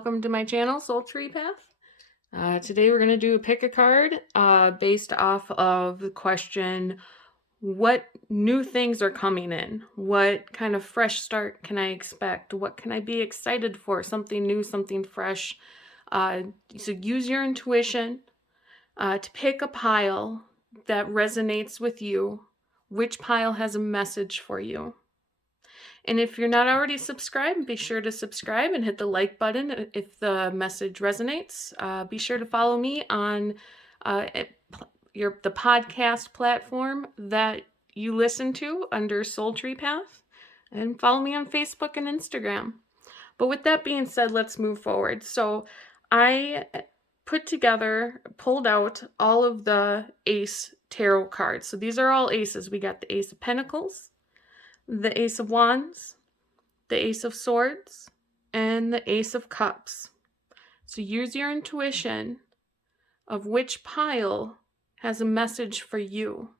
welcome to my channel, Soul Tree Path. Today we're going to do a pick a card based off of the question, what new things are coming in? What kind of fresh start can I expect? What can I be excited for? Something new, something fresh. So use your intuition to pick a pile that resonates with you. Which pile has a message for you? And if you're not already subscribed, be sure to subscribe and hit the like button if the message resonates. Be sure to follow me on the podcast platform that you listen to under Soul Tree Path, and follow me on Facebook and Instagram. But with that being said, let's move forward. So I pulled out all of the Ace Tarot cards. So these are all aces. We got the Ace of Pentacles, the Ace of Wands, the Ace of Swords, and the Ace of Cups. So use your intuition of which pile has a message for you.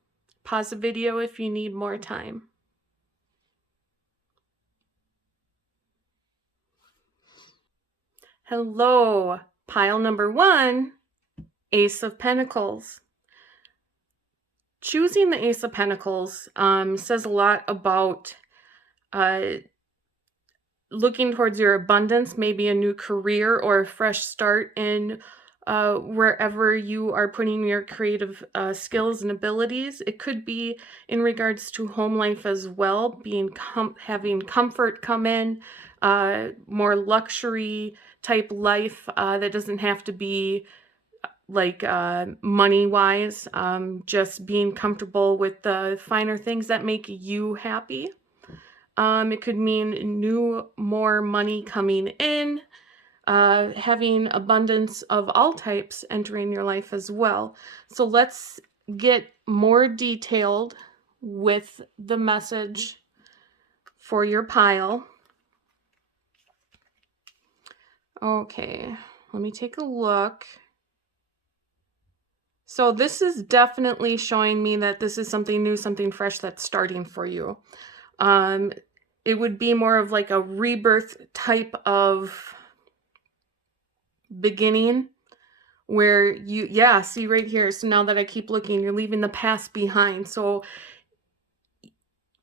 Pause the video if you need more time. Hello, pile number 1, Ace of Pentacles. Choosing the Ace of Pentacles says a lot about looking towards your abundance, maybe a new career or a fresh start in wherever you are putting your creative skills and abilities. It could be in regards to home life as well, having comfort come in, more luxury type life that doesn't have to be like money-wise, just being comfortable with the finer things that make you happy. It could mean more money coming in, having abundance of all types entering your life as well. So let's get more detailed with the message for your pile. Okay, let me take a look. So this is definitely showing me that this is something new, something fresh that's starting for you. It would be more of like a rebirth type of beginning where see right here. So now that I keep looking, you're leaving the past behind. So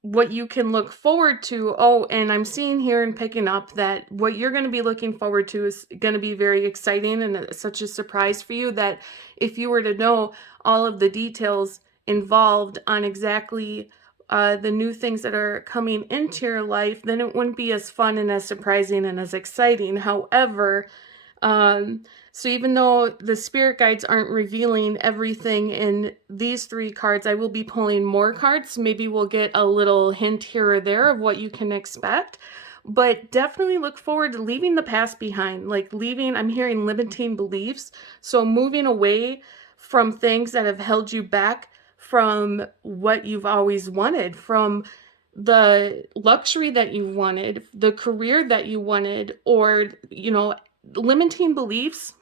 what you can look forward to, and I'm seeing here and picking up that what you're going to be looking forward to is going to be very exciting and such a surprise for you that if you were to know all of the details involved on exactly the new things that are coming into your life, then it wouldn't be as fun and as surprising and as exciting. However, so even though the spirit guides aren't revealing everything in these 3 cards, I will be pulling more cards. Maybe we'll get a little hint here or there of what you can expect. But definitely look forward to leaving the past behind. Like I'm hearing limiting beliefs. So moving away from things that have held you back from what you've always wanted, from the luxury that you wanted, the career that you wanted, or, limiting beliefs.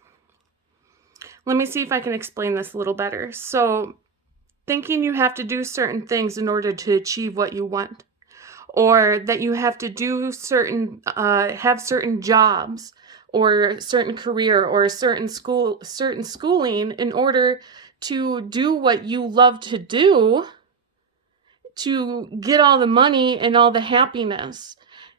Let me see if I can explain this a little better. So thinking you have to do certain things in order to achieve what you want, or that you have to do have certain jobs or certain career or certain schooling in order to do what you love to do, to get all the money and all the happiness.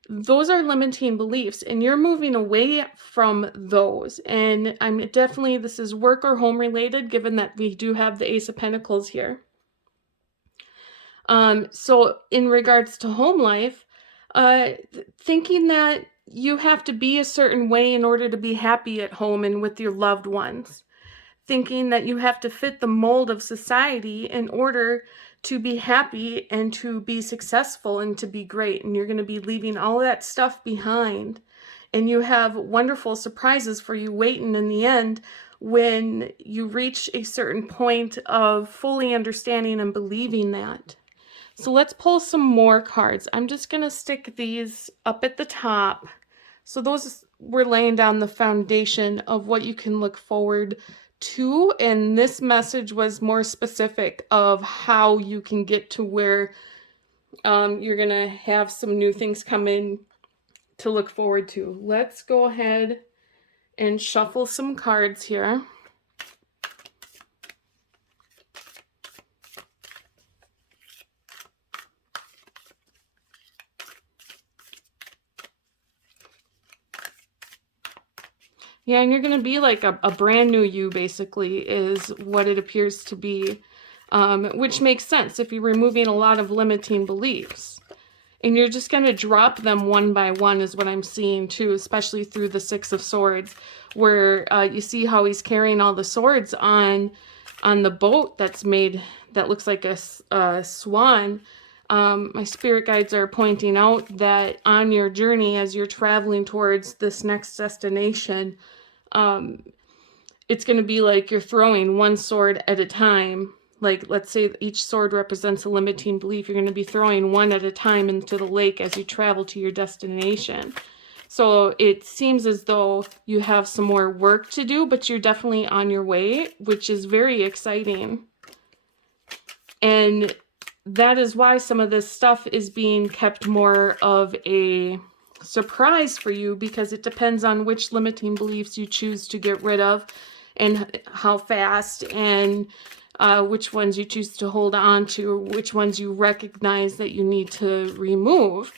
Those are limiting beliefs, and you're moving away from those. And this is work or home related, given that we do have the Ace of Pentacles here. So in regards to home life, thinking that you have to be a certain way in order to be happy at home and with your loved ones. Thinking that you have to fit the mold of society in order to be happy and to be successful and to be great. And you're going to be leaving all that stuff behind. And you have wonderful surprises for you waiting in the end when you reach a certain point of fully understanding and believing that. So let's pull some more cards. I'm just going to stick these up at the top. So those we're laying down the foundation of what you can look forward to, and this message was more specific of how you can get to where you're gonna have some new things come in to look forward to. Let's go ahead and shuffle some cards here. Yeah, and you're going to be like a brand new you, basically, is what it appears to be, which makes sense if you're removing a lot of limiting beliefs. And you're just going to drop them one by one is what I'm seeing, too, especially through the Six of Swords, where you see how he's carrying all the swords on the boat that's made, that looks like a swan. My spirit guides are pointing out that on your journey, as you're traveling towards this next destination, it's going to be like you're throwing one sword at a time. Like, let's say each sword represents a limiting belief. You're going to be throwing one at a time into the lake as you travel to your destination. So it seems as though you have some more work to do, but you're definitely on your way, which is very exciting. And that is why some of this stuff is being kept more of a surprise for you, because it depends on which limiting beliefs you choose to get rid of and how fast, and which ones you choose to hold on to, or which ones you recognize that you need to remove,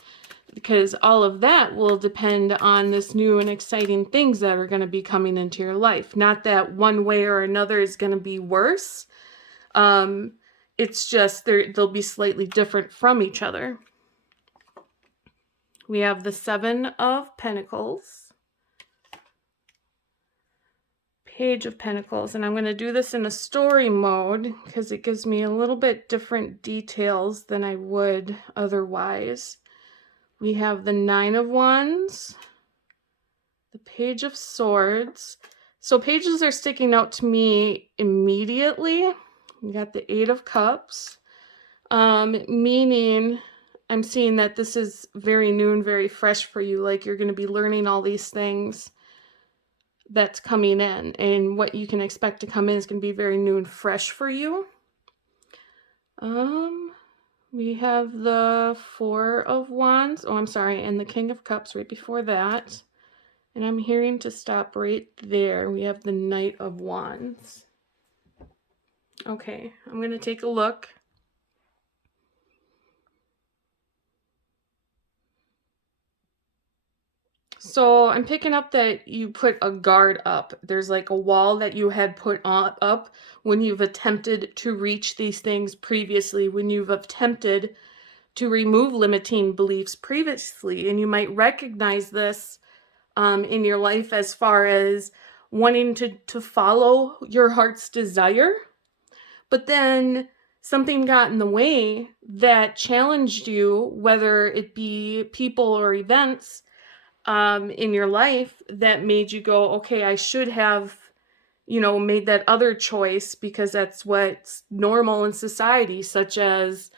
because all of that will depend on this new and exciting things that are going to be coming into your life. Not that one way or another is going to be worse. It's just they'll be slightly different from each other. We have the Seven of Pentacles, Page of Pentacles, and I'm going to do this in a story mode because it gives me a little bit different details than I would otherwise. We have the Nine of Wands, the Page of Swords. So pages are sticking out to me immediately. We got the Eight of Cups, meaning I'm seeing that this is very new and very fresh for you. Like, you're going to be learning all these things that's coming in, and what you can expect to come in is going to be very new and fresh for you. We have the Four of Wands. Oh, I'm sorry. And the King of Cups right before that. And I'm hearing to stop right there. We have the Knight of Wands. Okay, I'm going to take a look. So I'm picking up that you put a guard up. There's like a wall that you had put up when you've attempted to reach these things previously, when you've attempted to remove limiting beliefs previously. And you might recognize this in your life as far as wanting to follow your heart's desire. But then something got in the way that challenged you, whether it be people or events in your life, that made you go, okay, I should have, made that other choice because that's what's normal in society, such as,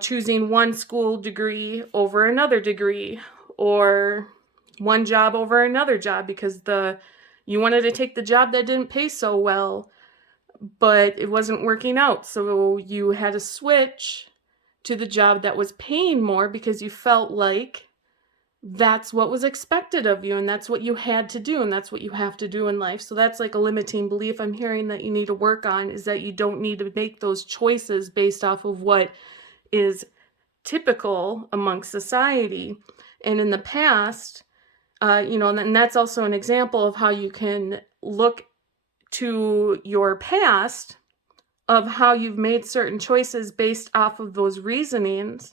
choosing one school degree over another degree, or one job over another job because you wanted to take the job that didn't pay so well, but it wasn't working out. So you had to switch to the job that was paying more because you felt like that's what was expected of you, and that's what you had to do, and that's what you have to do in life. So that's like a limiting belief I'm hearing that you need to work on, is that you don't need to make those choices based off of what is typical amongst society. And in the past, and that's also an example of how you can look to your past of how you've made certain choices based off of those reasonings,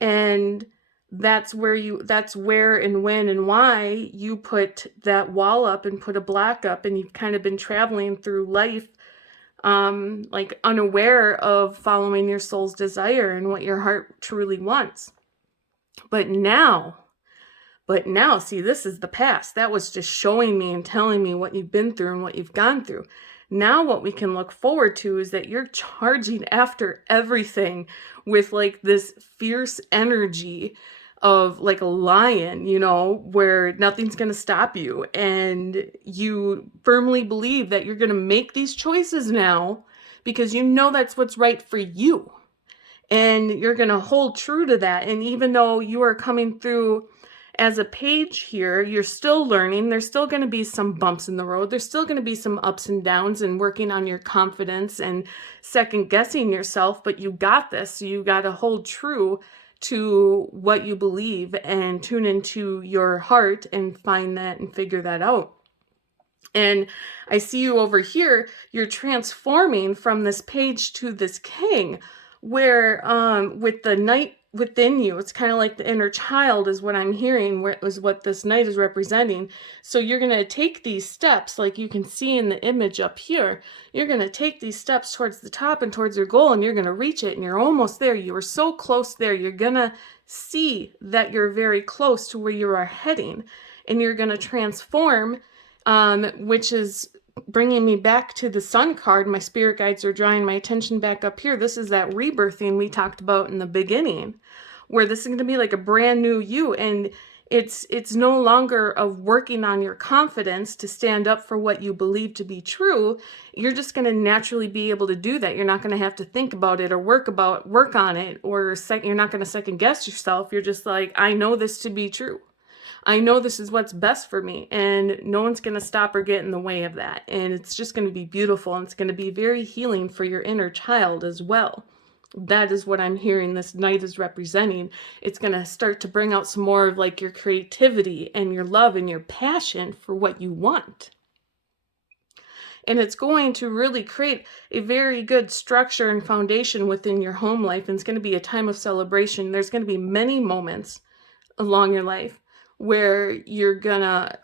and that's where and when and why you put that wall up and put a block up, and you've kind of been traveling through life like unaware of following your soul's desire and what your heart truly wants. But now, see, this is the past. That was just showing me and telling me what you've been through and what you've gone through. Now what we can look forward to is that you're charging after everything with like this fierce energy of like a lion, where nothing's going to stop you. And you firmly believe that you're going to make these choices now because that's what's right for you. And you're going to hold true to that. And even though you are coming through As a page here, you're still learning. There's still going to be some bumps in the road. There's still going to be some ups and downs and working on your confidence and second guessing yourself, but you got this. So you got to hold true to what you believe and tune into your heart and find that and figure that out. And I see you over here, you're transforming from this page to this king, where with the knight within you, it's kind of like the inner child is what I'm hearing, where is what this knight is representing. So you're going to take these steps, like you can see in the image up here. You're going to take these steps towards the top and towards your goal, and you're going to reach it, and you're almost there. You are so close there. You're going to see that you're very close to where you are heading, and you're going to transform, which is bringing me back to the Sun card. My spirit guides are drawing my attention back up here. This is that rebirthing we talked about in the beginning, where this is going to be like a brand new you, and it's no longer of working on your confidence to stand up for what you believe to be true. You're just going to naturally be able to do that. You're not going to have to think about it or work on it, or you're not going to second guess yourself. You're just like, I know this to be true. I know this is what's best for me, and no one's going to stop or get in the way of that. And it's just going to be beautiful, and it's going to be very healing for your inner child as well. That is what I'm hearing this knight is representing. It's going to start to bring out some more of like your creativity and your love and your passion for what you want. And it's going to really create a very good structure and foundation within your home life. And it's going to be a time of celebration. There's going to be many moments along your life where you're gonna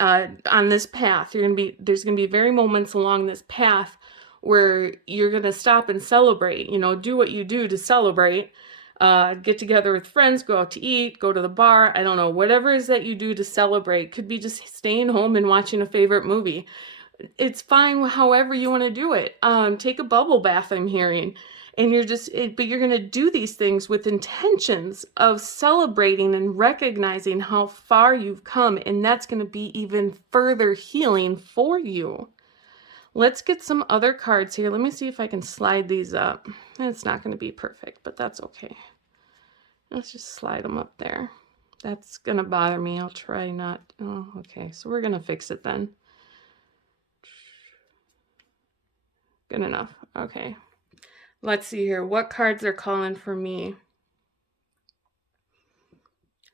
on this path, there's gonna be very moments along this path where you're gonna stop and celebrate. Do what you do to celebrate. Get together with friends, go out to eat, go to the bar, I don't know, whatever it is that you do to celebrate. Could be just staying home and watching a favorite movie. It's fine however you want to do it. Take a bubble bath, I'm hearing. And but you're going to do these things with intentions of celebrating and recognizing how far you've come. And that's going to be even further healing for you. Let's get some other cards here. Let me see if I can slide these up. It's not going to be perfect, but that's okay. Let's just slide them up there. That's going to bother me. I'll try not. Oh, okay. So we're going to fix it then. Good enough. Okay. Let's see here. What cards are calling for me?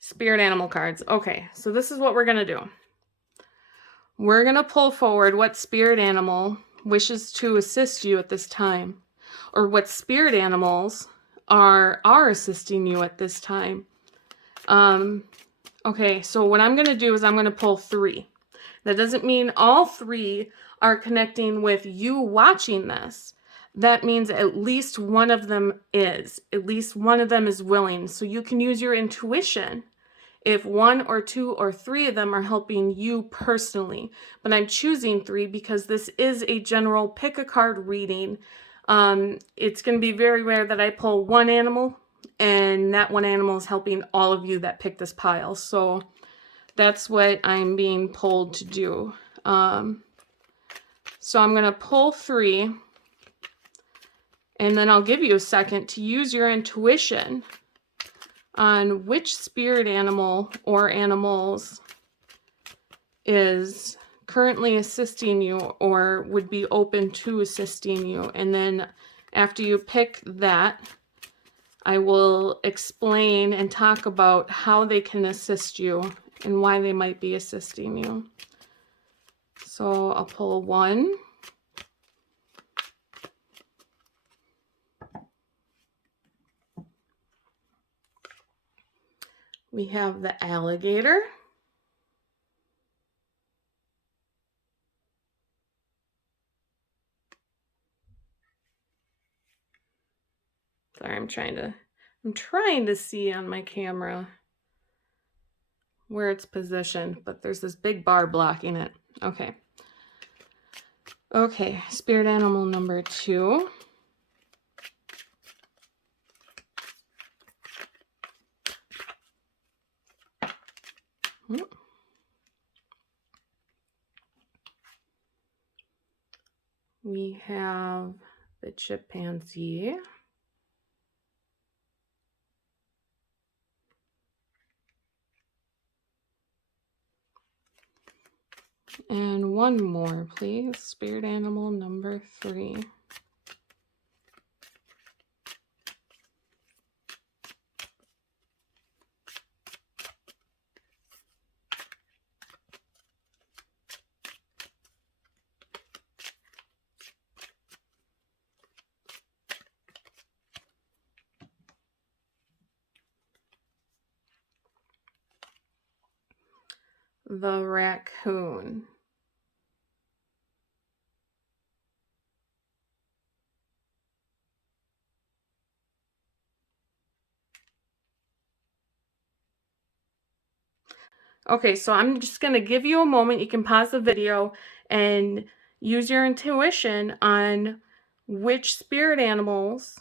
Spirit animal cards. Okay, so this is what we're going to do. We're going to pull forward what spirit animal wishes to assist you at this time, or what spirit animals are assisting you at this time. Okay, so what I'm going to do is I'm going to pull 3. That doesn't mean all 3 are connecting with you watching this. That means at least one of them is. At least one of them is willing. So you can use your intuition if 1 or 2 or 3 of them are helping you personally. But I'm choosing 3 because this is a general pick a card reading. It's going to be very rare that I pull one animal and that one animal is helping all of you that pick this pile. So that's what I'm being pulled to do. So I'm going to pull 3. And then I'll give you a second to use your intuition on which spirit animal or animals is currently assisting you or would be open to assisting you. And then after you pick that, I will explain and talk about how they can assist you and why they might be assisting you. So I'll pull 1. We have the alligator. Sorry, I'm trying to see on my camera where it's positioned, but there's this big bar blocking it. Okay. Okay, spirit animal number 2. We have the chimpanzee. And one more, please. Spirit animal number 3. The raccoon. Okay, so I'm just going to give you a moment. You can pause the video and use your intuition on which spirit animals,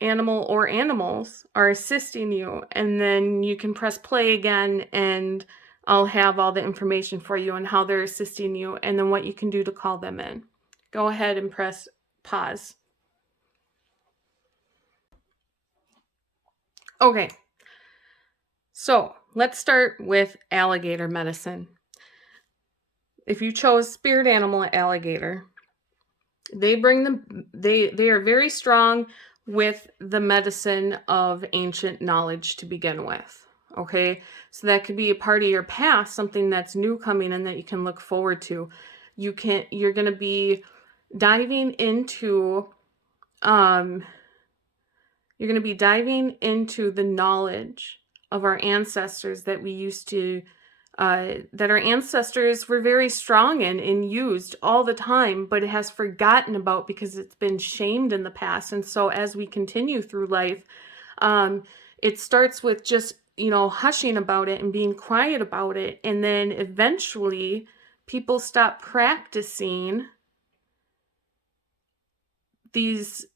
animal or animals, are assisting you. And then you can press play again and I'll have all the information for you on how they're assisting you and then what you can do to call them in. Go ahead and press pause. Okay, so let's start with alligator medicine. If you chose spirit animal alligator, they bring them, they are very strong with the medicine of ancient knowledge to begin with. Okay, so that could be a part of your past, something that's new coming in that you can look forward to. You're going to be diving into you're going to be diving into the knowledge of our ancestors that we used to that our ancestors were very strong in and used all the time, but it has forgotten about because it's been shamed in the past. And so as we continue through life, it starts with just, hushing about it and being quiet about it. And then eventually people stop practicing these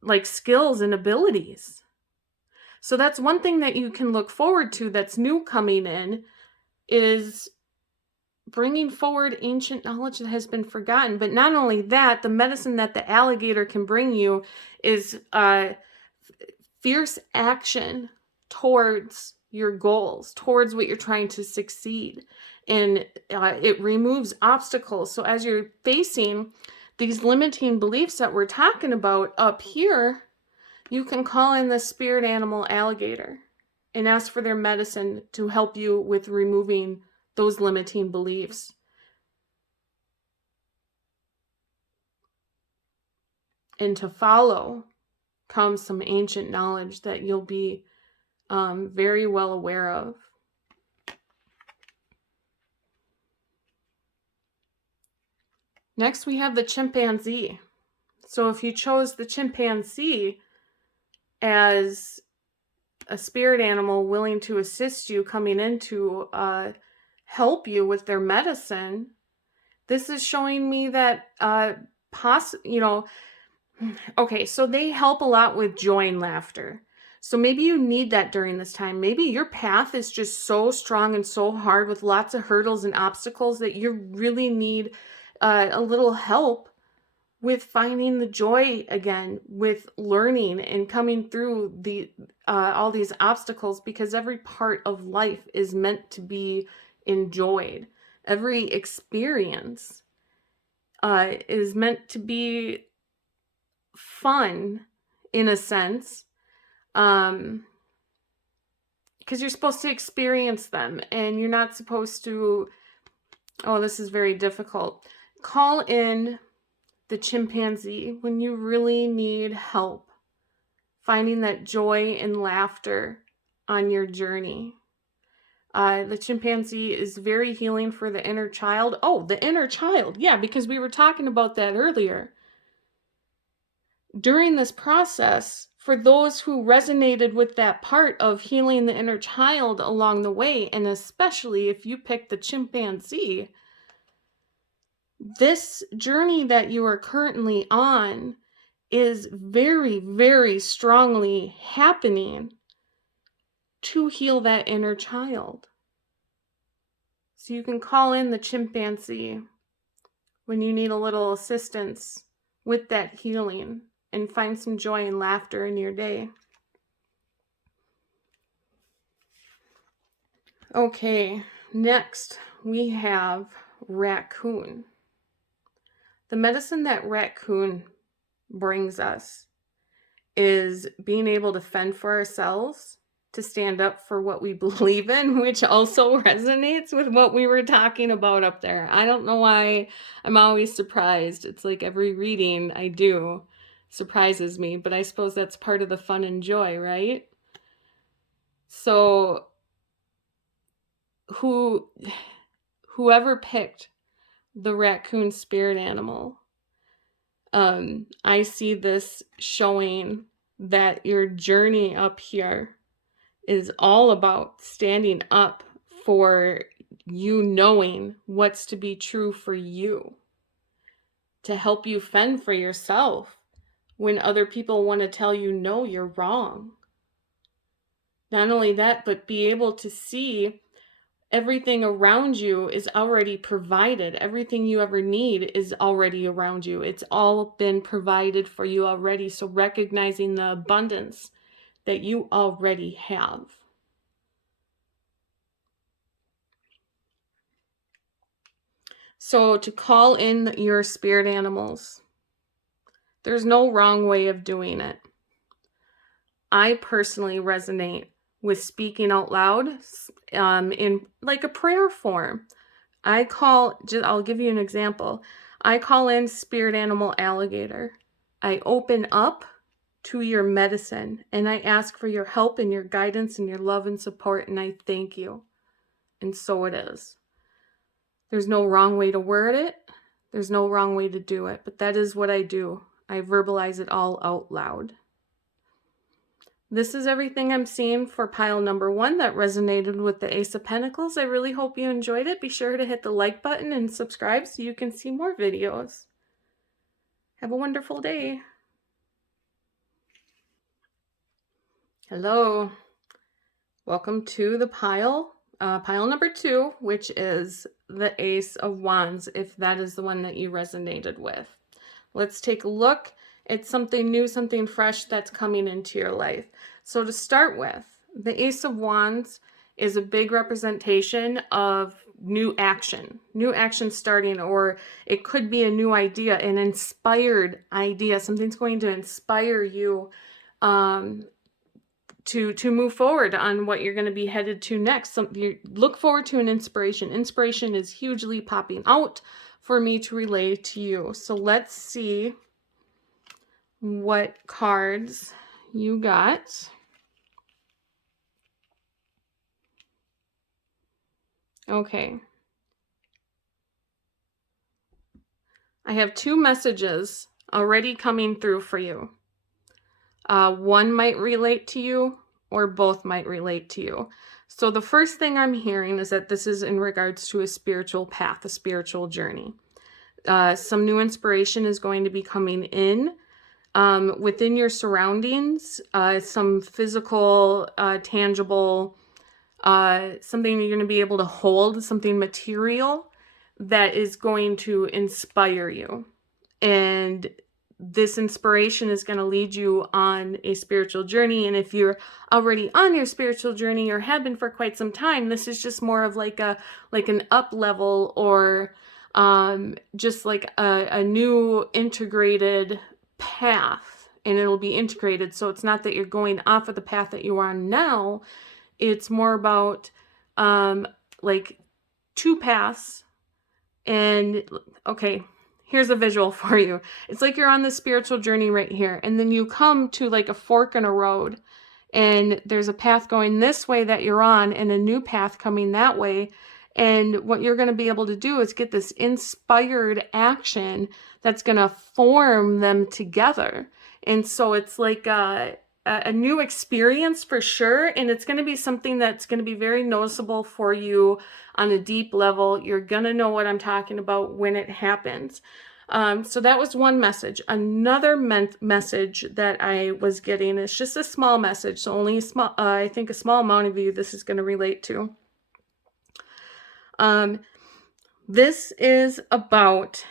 like skills and abilities. So that's one thing that you can look forward to that's new coming in, is bringing forward ancient knowledge that has been forgotten. But not only that, the medicine that the alligator can bring you is fierce action towards your goals, towards what you're trying to succeed. And it removes obstacles. So as you're facing these limiting beliefs that we're talking about up here, you can call in the spirit animal alligator and ask for their medicine to help you with removing those limiting beliefs. And to follow comes some ancient knowledge that you'll be very well aware of. Next, we have the chimpanzee. So if you chose the chimpanzee as a spirit animal willing to assist you, coming in to help you with their medicine, this is showing me that okay, so they help a lot with joy and laughter. So maybe you need that during this time. Maybe your path is just so strong and so hard with lots of hurdles and obstacles that you really need a little help with finding the joy again, with learning and coming through all these obstacles, because every part of life is meant to be enjoyed. Every experience is meant to be fun in a sense, because you're supposed to experience them and you're not supposed to, oh, this is very difficult. Call in the chimpanzee when you really need help finding that joy and laughter on your journey. The chimpanzee is very healing for the inner child. Oh, the inner child. Yeah, because we were talking about that earlier. During this process, for those who resonated with that part of healing the inner child along the way, and especially if you pick the chimpanzee, this journey that you are currently on is very, very strongly happening to heal that inner child. So you can call in the chimpanzee when you need a little assistance with that healing and find some joy and laughter in your day. Okay, next we have raccoon. The medicine that raccoon brings us is being able to fend for ourselves, to stand up for what we believe in, which also resonates with what we were talking about up there. I don't know why I'm always surprised. It's like every reading I do surprises me, but I suppose that's part of the fun and joy, right? So whoever picked the raccoon spirit animal, I see this showing that your journey up here is all about standing up for you, knowing what's to be true for you, to help you fend for yourself when other people want to tell you, no, you're wrong. Not only that, but be able to see everything around you is already provided. Everything you ever need is already around you. It's all been provided for you already. So recognizing the abundance that you already have. So to call in your spirit animals, there's no wrong way of doing it. I personally resonate with speaking out loud in like a prayer form. I'll give you an example. I call in spirit animal alligator. I open up to your medicine and I ask for your help and your guidance and your love and support, and I thank you. And so it is. There's no wrong way to word it. There's no wrong way to do it, but that is what I do. I verbalize it all out loud. This is everything I'm seeing for pile number 1 that resonated with the Ace of Pentacles. I really hope you enjoyed it. Be sure to hit the like button and subscribe so you can see more videos. Have a wonderful day. Hello. Welcome to the pile number 2, which is the Ace of Wands, if that is the one that you resonated with. Let's take a look at something new, something fresh that's coming into your life. So to start with, the Ace of Wands is a big representation of new action starting, or it could be a new idea, an inspired idea. Something's going to inspire you to move forward on what you're going to be headed to next. You look forward to an inspiration. Inspiration is hugely popping out for me to relay to you. So let's see what cards you got. Okay. I have 2 messages already coming through for you. One might relate to you, or both might relate to you. So the first thing I'm hearing is that this is in regards to a spiritual path, a spiritual journey. Some new inspiration is going to be coming in within your surroundings, some physical, tangible, something you're going to be able to hold, something material that is going to inspire you. And this inspiration is going to lead you on a spiritual journey. And if you're already on your spiritual journey or have been for quite some time, this is just more of like an up level, or just like a new integrated path, and it'll be integrated. So it's not that you're going off of the path that you are on now. It's more about like 2 paths. And okay, here's a visual for you. It's like you're on this spiritual journey right here, and then you come to like a fork in a road, and there's a path going this way that you're on and a new path coming that way. And what you're going to be able to do is get this inspired action that's going to form them together. And so it's like a new experience for sure. And it's going to be something that's going to be very noticeable for you on a deep level. You're going to know what I'm talking about when it happens. So that was one message. Another message that I was getting is just a small message. So only a small, I think a small amount of you this is going to relate to. This is about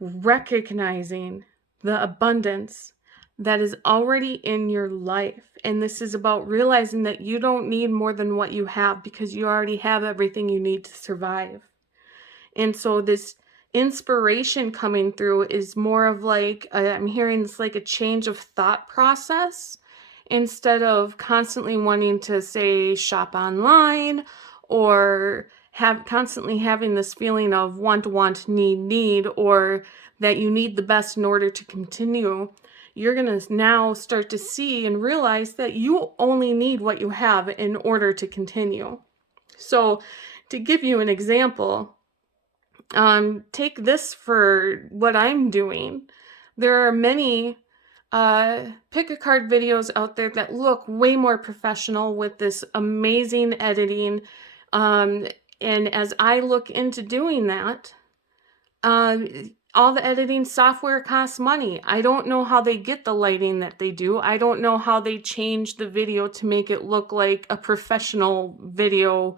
recognizing the abundance that is already in your life. And this is about realizing that you don't need more than what you have, because you already have everything you need to survive. And so this inspiration coming through is more of like, I'm hearing it's like a change of thought process. Instead of constantly wanting to say shop online or constantly having this feeling of want, need, or that you need the best in order to continue, you're going to now start to see and realize that you only need what you have in order to continue. So to give you an example, take this for what I'm doing. There are many pick a card videos out there that look way more professional with this amazing editing. And as I look into doing that, all the editing software costs money. I don't know how they get the lighting that they do. I don't know how they change the video to make it look like a professional video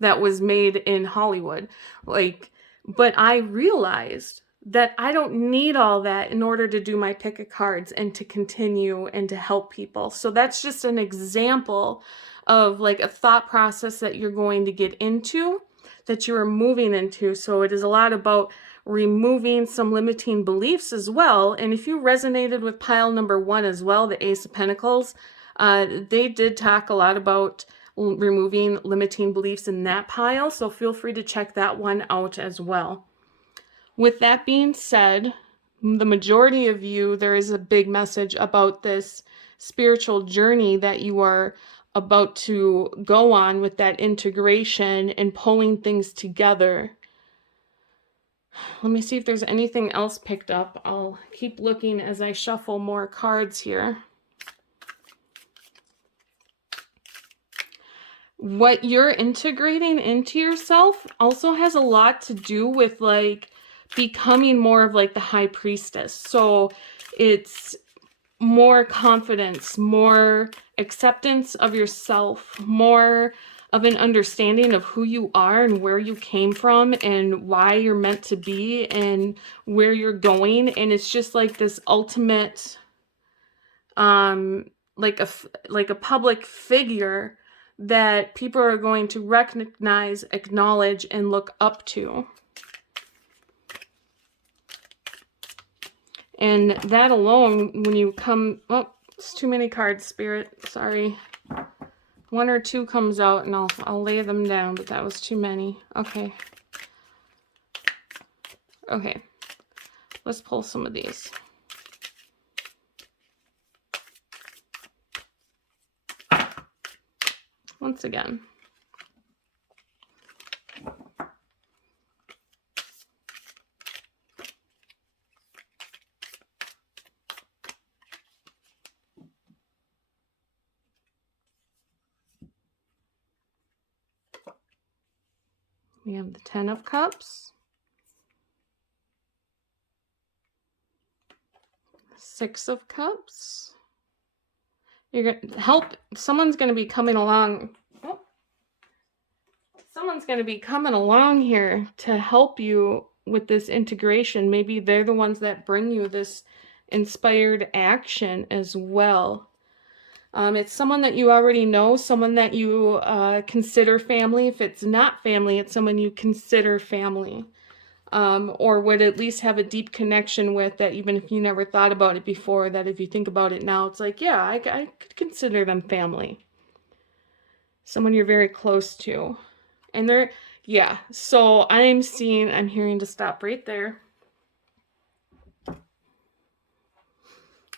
that was made in Hollywood. But I realized that I don't need all that in order to do my pick of cards and to continue and to help people. So that's just an example of like a thought process that you're going to get into, that you are moving into. So it is a lot about removing some limiting beliefs as well. And if you resonated with pile number 1 as well, the Ace of Pentacles, they did talk a lot about removing limiting beliefs in that pile. So feel free to check that one out as well. With that being said, the majority of you, there is a big message about this spiritual journey that you are about to go on with that integration and pulling things together. Let me see if there's anything else picked up. I'll keep looking as I shuffle more cards here. What you're integrating into yourself also has a lot to do with like becoming more of like the high priestess. So it's more confidence, more acceptance of yourself, more of an understanding of who you are and where you came from and why you're meant to be and where you're going. And it's just like this ultimate, like a public figure that people are going to recognize, acknowledge, and look up to. And that alone, when you come, oh, it's too many cards, Spirit, sorry. 1 or 2 comes out and I'll lay them down, but that was too many. Okay. Okay. Let's pull some of these. Once again. We have the 10 of Cups, 6 of Cups. You're going to help, someone's going to be coming along. Oh, someone's going to be coming along here to help you with this integration. Maybe they're the ones that bring you this inspired action as well. It's someone that you already know, someone that you consider family. If it's not family, it's someone you consider family, or would at least have a deep connection with, that even if you never thought about it before, that if you think about it now, it's like, yeah, I could consider them family. Someone you're very close to. And they're, yeah, so I'm hearing to stop right there.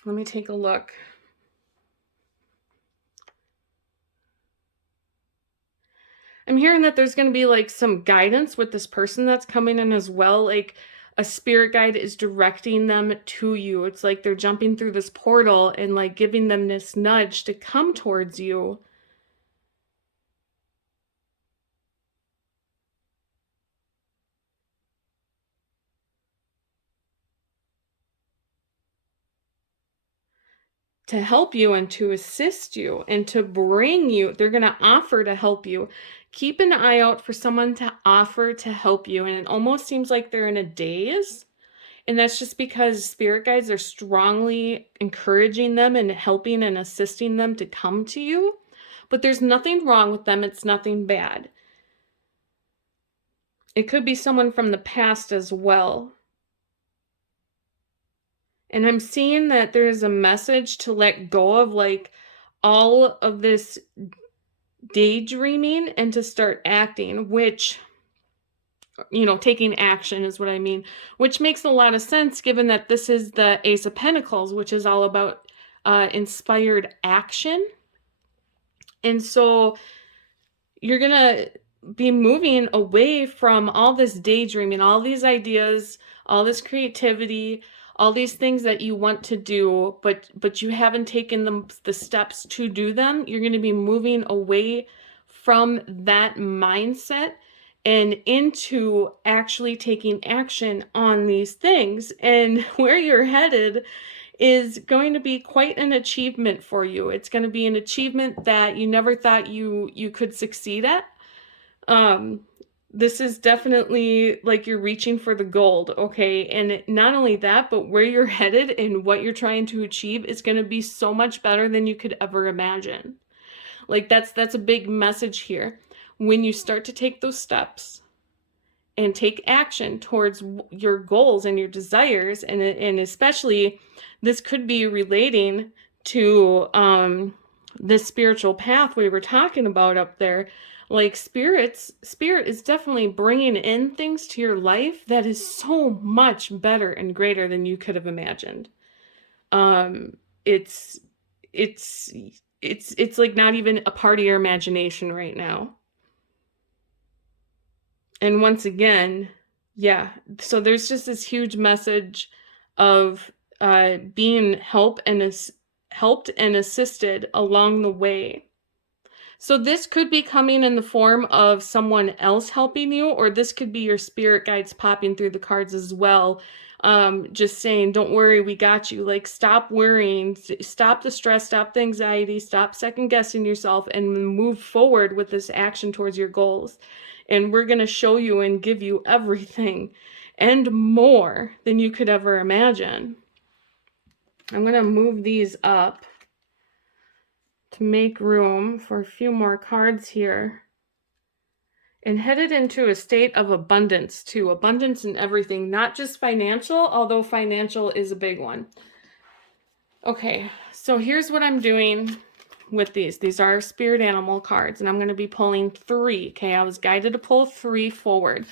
Let me take a look. I'm hearing that there's going to be like some guidance with this person that's coming in as well. Like a spirit guide is directing them to you. It's like they're jumping through this portal and like giving them this nudge to come towards you. To help you and to assist you and to bring you. They're going to offer to help you. Keep an eye out for someone to offer to help you. And it almost seems like they're in a daze. And that's just because spirit guides are strongly encouraging them and helping and assisting them to come to you. But there's nothing wrong with them. It's nothing bad. It could be someone from the past as well. And I'm seeing that there's a message to let go of like all of this daydreaming and to start acting, which, you know, taking action is what I mean, which makes a lot of sense given that this is the Ace of Pentacles, which is all about inspired action. And so you're going to be moving away from all this daydreaming, all these ideas, all this creativity, all these things that you want to do, but you haven't taken the steps to do them. You're going to be moving away from that mindset and into actually taking action on these things. And where you're headed is going to be quite an achievement for you. It's going to be an achievement that you never thought you could succeed at. This is definitely like you're reaching for the gold, okay? And not only that, but where you're headed and what you're trying to achieve is going to be so much better than you could ever imagine. Like that's a big message here. When you start to take those steps and take action towards your goals and your desires, and especially this could be relating to this spiritual path we were talking about up there. Like spirit is definitely bringing in things to your life that is so much better and greater than you could have imagined. It's like not even a part of your imagination right now. And once again, yeah, so there's just this huge message of being helped and assisted along the way. So this could be coming in the form of someone else helping you, or this could be your spirit guides popping through the cards as well. Just saying, don't worry, we got you. Like, stop worrying, stop the stress, stop the anxiety, stop second guessing yourself, and move forward with this action towards your goals. And we're going to show you and give you everything and more than you could ever imagine. I'm going to move these up to make room for a few more cards here. And headed into a state of abundance too. Abundance in everything, not just financial, although financial is a big one. Okay, so here's what I'm doing with these. These are spirit animal cards, and I'm going to be pulling 3. Okay, I was guided to pull 3 forward.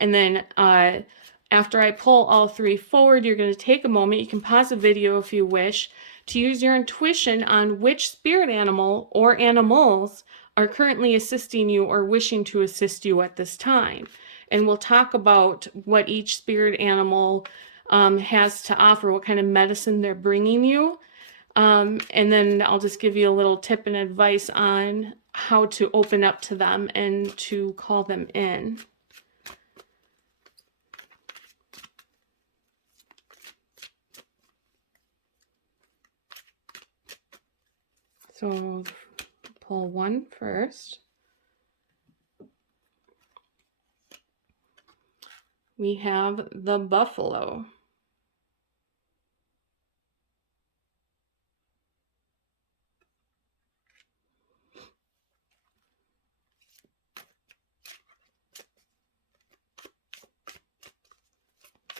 And then after I pull all 3 forward, you're going to take a moment. You can pause the video if you wish to use your intuition on which spirit animal or animals are currently assisting you or wishing to assist you at this time. And we'll talk about what each spirit animal has to offer, what kind of medicine they're bringing you. And then I'll just give you a little tip and advice on how to open up to them and to call them in. So pull 1 first. We have the buffalo.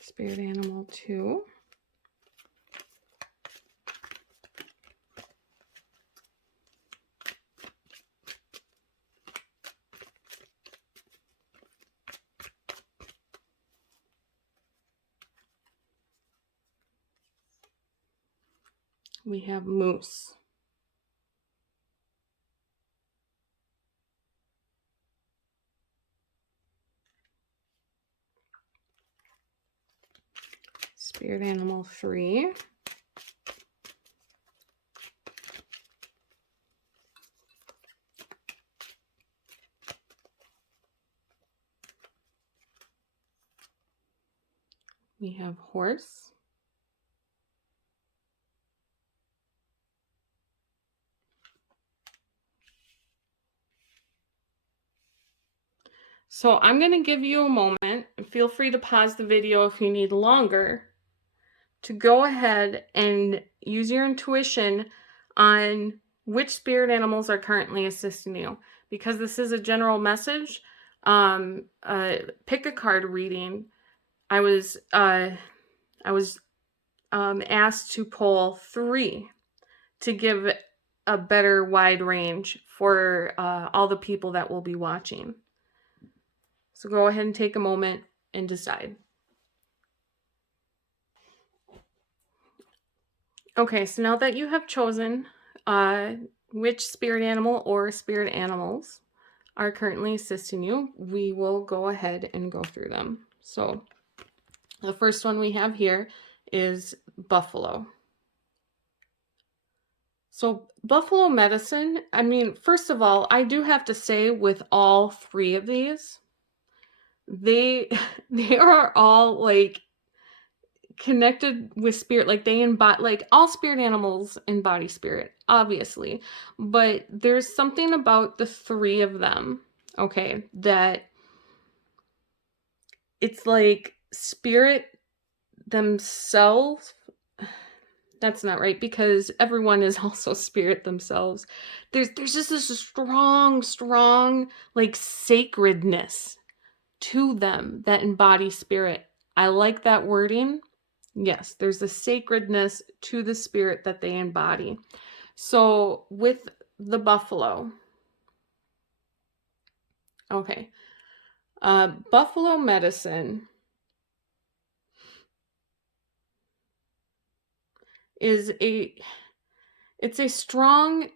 Spirit animal 2. We have moose. Spirit animal 3. We have horse. So I'm going to give you a moment, and feel free to pause the video if you need longer, to go ahead and use your intuition on which spirit animals are currently assisting you. Because this is a general message, pick a card reading, I was asked to pull 3 to give a better wide range for all the people that will be watching. So go ahead and take a moment and decide. Okay, so now that you have chosen which spirit animal or spirit animals are currently assisting you, we will go ahead and go through them. So the first one we have here is buffalo. So buffalo medicine, I mean, first of all, I do have to say with all 3 of these, they are all like connected with spirit, like they embody, like all spirit animals embody spirit, obviously, but there's something about the 3 of them, okay, that it's like spirit themselves. That's not right, because everyone is also spirit themselves. There's just this strong like sacredness to them that embody spirit. I like that wording. Yes, there's a sacredness to the spirit that they embody. So with the buffalo, okay, buffalo medicine is it's a strong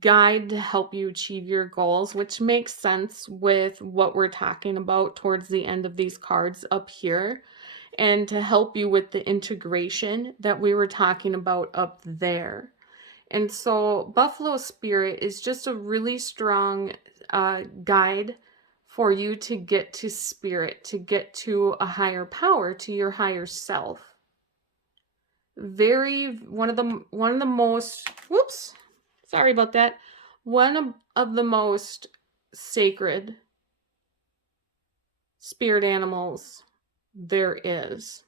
guide to help you achieve your goals, which makes sense with what we're talking about towards the end of these cards up here, and to help you with the integration that we were talking about up there. And so Buffalo Spirit is just a really strong guide for you to get to spirit, to get to a higher power, to your higher self. One of the most, whoops, sorry about that. One of the most sacred spirit animals there is.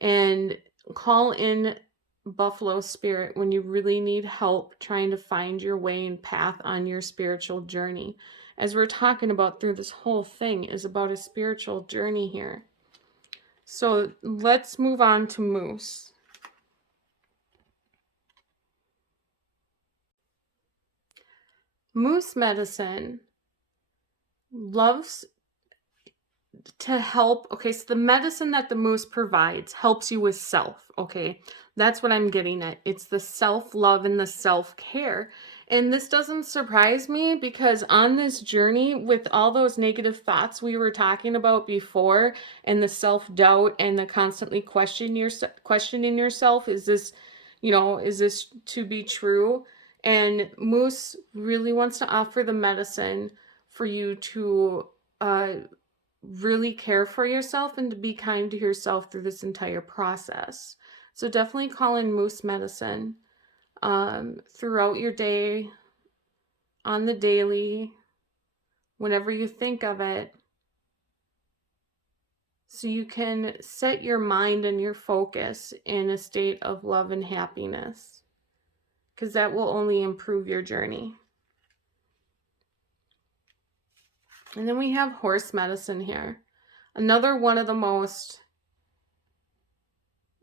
And call in Buffalo Spirit when you really need help trying to find your way and path on your spiritual journey. As we're talking about through this whole thing is about a spiritual journey here. So let's move on to Moose. Moose medicine loves to help. Okay, so the medicine that the moose provides helps you with self. Okay, that's what I'm getting at. It's the self-love and the self-care. And this doesn't surprise me, because on this journey with all those negative thoughts we were talking about before, and the self-doubt and the constantly questioning yourself, is this, is this to be true? And Moose really wants to offer the medicine for you to really care for yourself and to be kind to yourself through this entire process. So definitely call in Moose medicine throughout your day, on the daily, whenever you think of it, so you can set your mind and your focus in a state of love and happiness, because that will only improve your journey. And then we have horse medicine here. Another one of the most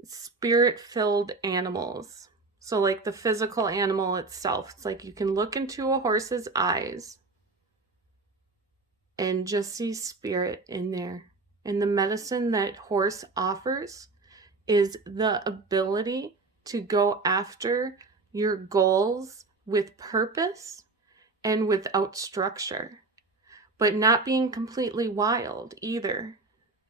spirit-filled animals. So like the physical animal itself, it's like you can look into a horse's eyes and just see spirit in there. And the medicine that horse offers is the ability to go after your goals with purpose and without structure, but not being completely wild either.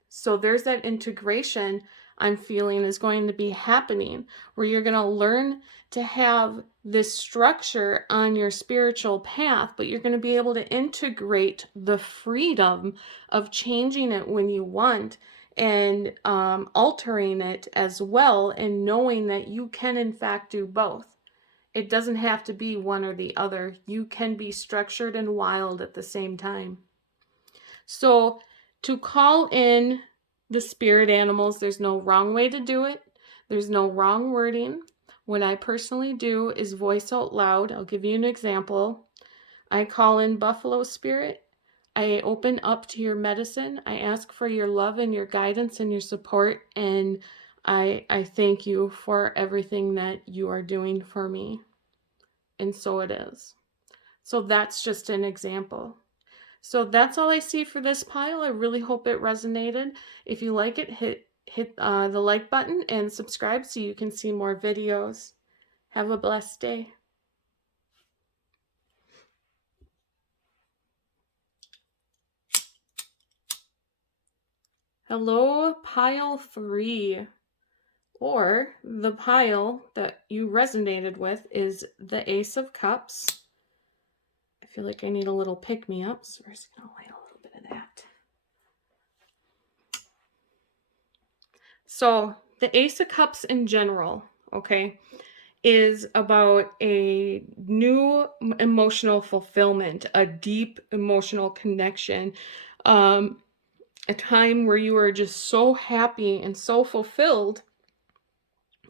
So there's that integration I'm feeling is going to be happening, where you're going to learn to have this structure on your spiritual path, but you're going to be able to integrate the freedom of changing it when you want, and altering it as well, and knowing that you can in fact do both. It doesn't have to be one or the other. You can be structured and wild at the same time. So to call in the spirit animals, there's no wrong way to do it. There's no wrong wording. What I personally do is voice out loud. I'll give you an example. I call in Buffalo Spirit, I open up to your medicine. I ask for your love and your guidance and your support. And I thank you for everything that you are doing for me. And so it is. So that's just an example. So that's all I see for this pile. I really hope it resonated. If you like it, hit the like button and subscribe so you can see more videos. Have a blessed day. Hello, pile 3. Or the pile that you resonated with is the Ace of Cups. I feel like I need a little pick-me-up, so we're just going to light a little bit of that. So the Ace of Cups in general, okay, is about a new emotional fulfillment, a deep emotional connection, a time where you are just so happy and so fulfilled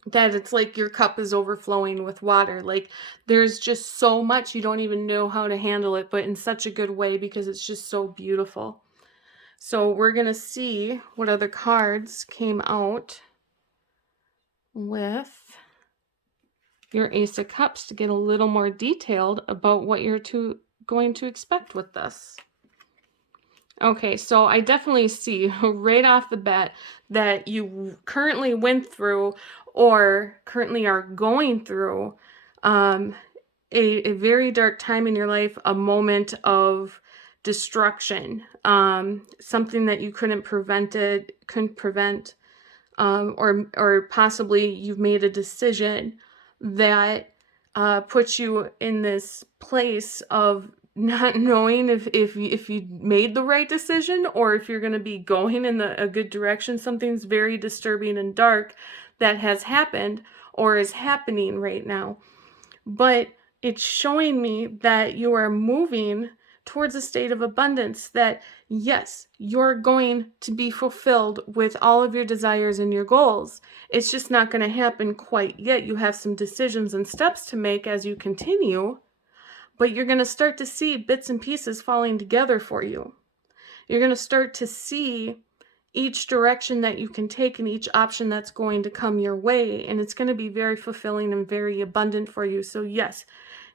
that it's like your cup is overflowing with water. Like there's just so much, you don't even know how to handle it, but in such a good way because it's just so beautiful. So we're going to see what other cards came out with your Ace of Cups to get a little more detailed about what you're going to expect with this. Okay, so I definitely see right off the bat that you currently went through or currently are going through a very dark time in your life, a moment of destruction, something that you couldn't prevent, or possibly you've made a decision that puts you in this place of not knowing if you made the right decision or if you're going to be going in a good direction. Something's very disturbing and dark that has happened or is happening right now. But it's showing me that you are moving towards a state of abundance, that yes, you're going to be fulfilled with all of your desires and your goals. It's just not going to happen quite yet. You have some decisions and steps to make as you continue, but you're going to start to see bits and pieces falling together for you. You're going to start to see each direction that you can take and each option that's going to come your way, and it's going to be very fulfilling and very abundant for you. So yes,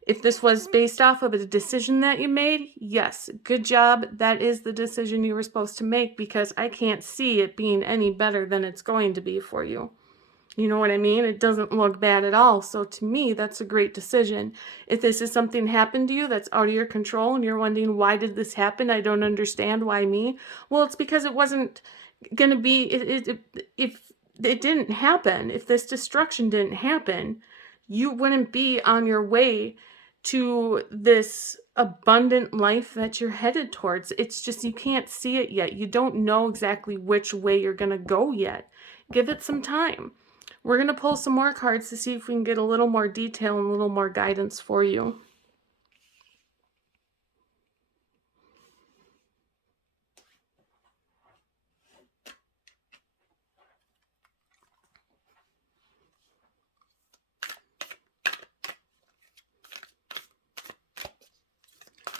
if this was based off of a decision that you made, yes, good job. That is the decision you were supposed to make, because I can't see it being any better than it's going to be for you. You know what I mean? It doesn't look bad at all. So to me, that's a great decision. If this is something happened to you that's out of your control and you're wondering, why did this happen? I don't understand. Why me? Well, it's because it wasn't going to be, if it didn't happen, if this destruction didn't happen, you wouldn't be on your way to this abundant life that you're headed towards. It's just you can't see it yet. You don't know exactly which way you're going to go yet. Give it some time. We're going to pull some more cards to see if we can get a little more detail and a little more guidance for you.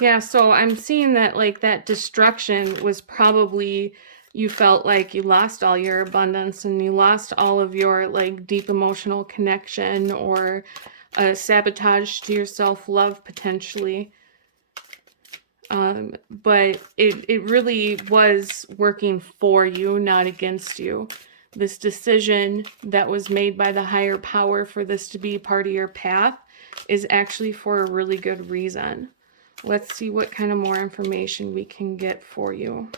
Yeah, so I'm seeing that like that destruction was probably, you felt like you lost all your abundance and you lost all of your like deep emotional connection, or sabotage to your self-love potentially. But it really was working for you, not against you. This decision that was made by the higher power for this to be part of your path is actually for a really good reason. Let's see what kind of more information we can get for you.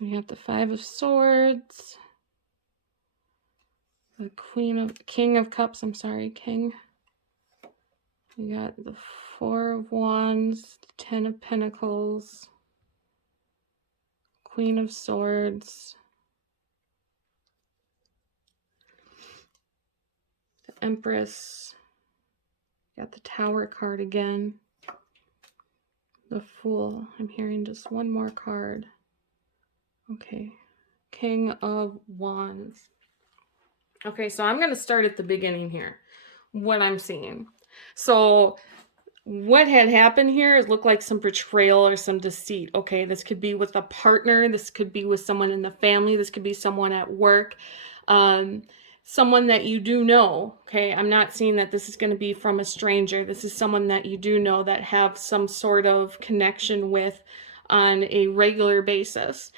We have the Five of Swords, the King of Cups, King. We got the Four of Wands, the Ten of Pentacles, Queen of Swords, the Empress, got the Tower card again, the Fool. I'm hearing just one more card. Okay, King of Wands. Okay, so I'm going to start at the beginning here. What I'm seeing. So what had happened here, it looked like some betrayal or some deceit. Okay, this could be with a partner. This could be with someone in the family. This could be someone at work. Someone that you do know. Okay, I'm not seeing that this is going to be from a stranger. This is someone that you do know, that have some sort of connection with on a regular basis.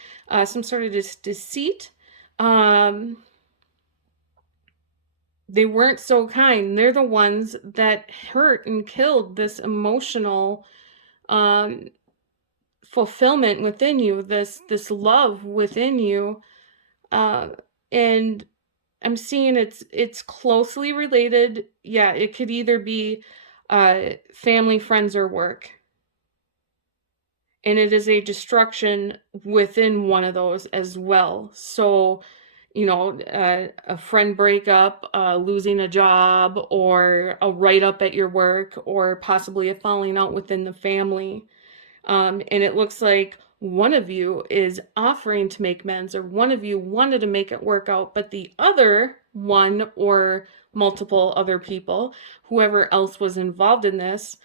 Some sort of deceit. They weren't so kind. They're the ones that hurt and killed this emotional fulfillment within you, this love within you. And I'm seeing it's closely related. Yeah, it could either be family, friends, or work. And it is a destruction within one of those as well. So, you know, a friend breakup, losing a job, or a write-up at your work, or possibly a falling out within the family. And it looks like one of you is offering to make amends, or one of you wanted to make it work out, but the other one, or multiple other people, whoever else was involved in this,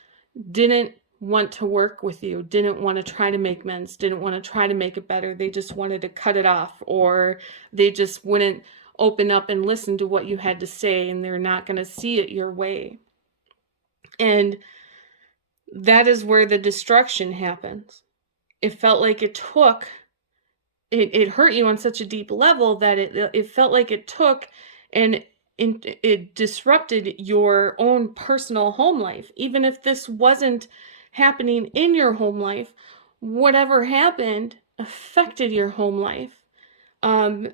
didn't want to work with you, didn't want to try to make amends, didn't want to try to make it better. They just wanted to cut it off, or they just wouldn't open up and listen to what you had to say, and they're not going to see it your way. And that is where the destruction happens. It felt like it took, it hurt you on such a deep level that it felt like it took and it disrupted your own personal home life. Even if this wasn't happening in your home life, whatever happened affected your home life.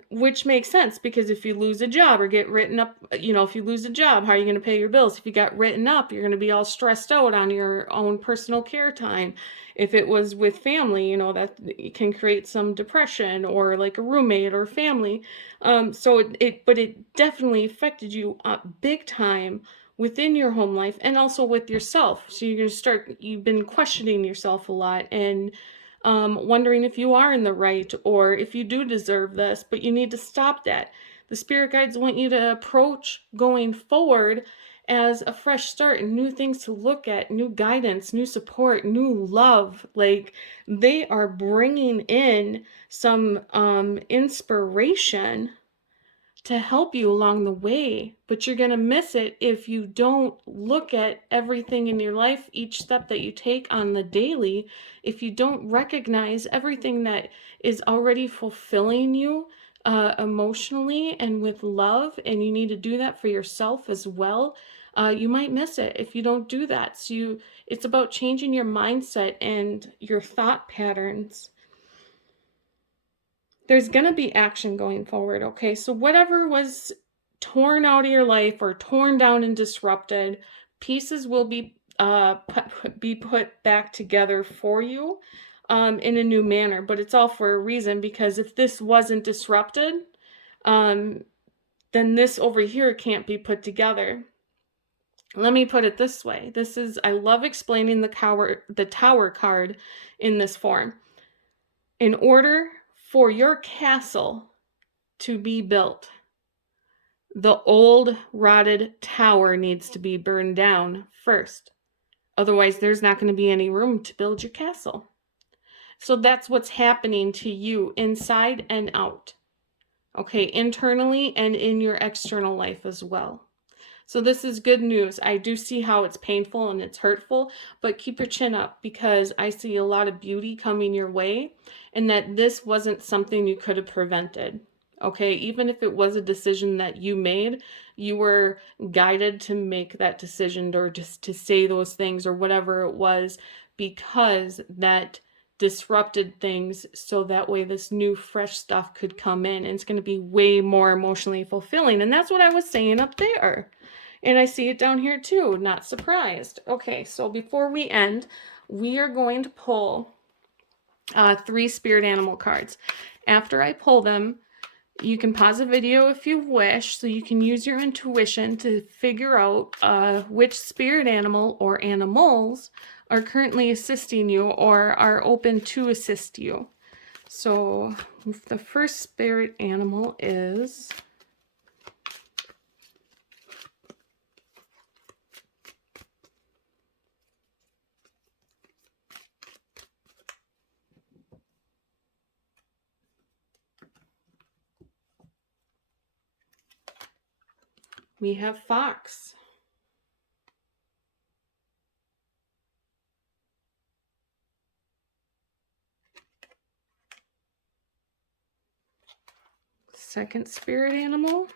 Which makes sense, because if you lose a job or get written up, you know, if you lose a job, how are you going to pay your bills? If you got written up, you're going to be all stressed out on your own personal care time. If it was with family, you know, that it can create some depression, or like a roommate or family. But it definitely affected you big time within your home life, and also with yourself. So you've been questioning yourself a lot, and wondering if you are in the right, or if you do deserve this, but you need to stop that. The spirit guides want you to approach going forward as a fresh start, and new things to look at, new guidance, new support, new love. Like, they are bringing in some inspiration to help you along the way, but you're going to miss it if you don't look at everything in your life, each step that you take on the daily. If you don't recognize everything that is already fulfilling you emotionally and with love, and you need to do that for yourself as well, you might miss it if you don't do that. So it's about changing your mindset and your thought patterns. There's going to be action going forward, okay? So whatever was torn out of your life, or torn down and disrupted, pieces will be put back together for you in a new manner. But it's all for a reason, because if this wasn't disrupted, then this over here can't be put together. Let me put it this way. I love explaining the Tower card in this form. In order for your castle to be built, the old rotted tower needs to be burned down first. Otherwise, there's not going to be any room to build your castle. So that's what's happening to you inside and out. Okay, internally and in your external life as well. So this is good news. I do see how it's painful and it's hurtful, but keep your chin up, because I see a lot of beauty coming your way, and that this wasn't something you could have prevented. Okay, even if it was a decision that you made, you were guided to make that decision, or just to say those things, or whatever it was, because that disrupted things, so that way this new fresh stuff could come in, and it's going to be way more emotionally fulfilling. And that's what I was saying up there. And I see it down here too, not surprised. Okay, so before we end, we are going to pull 3 spirit animal cards. After I pull them, you can pause the video if you wish, so you can use your intuition to figure out which spirit animal or animals are currently assisting you, or are open to assist you. So the first spirit animal is we have fox. Second spirit animal,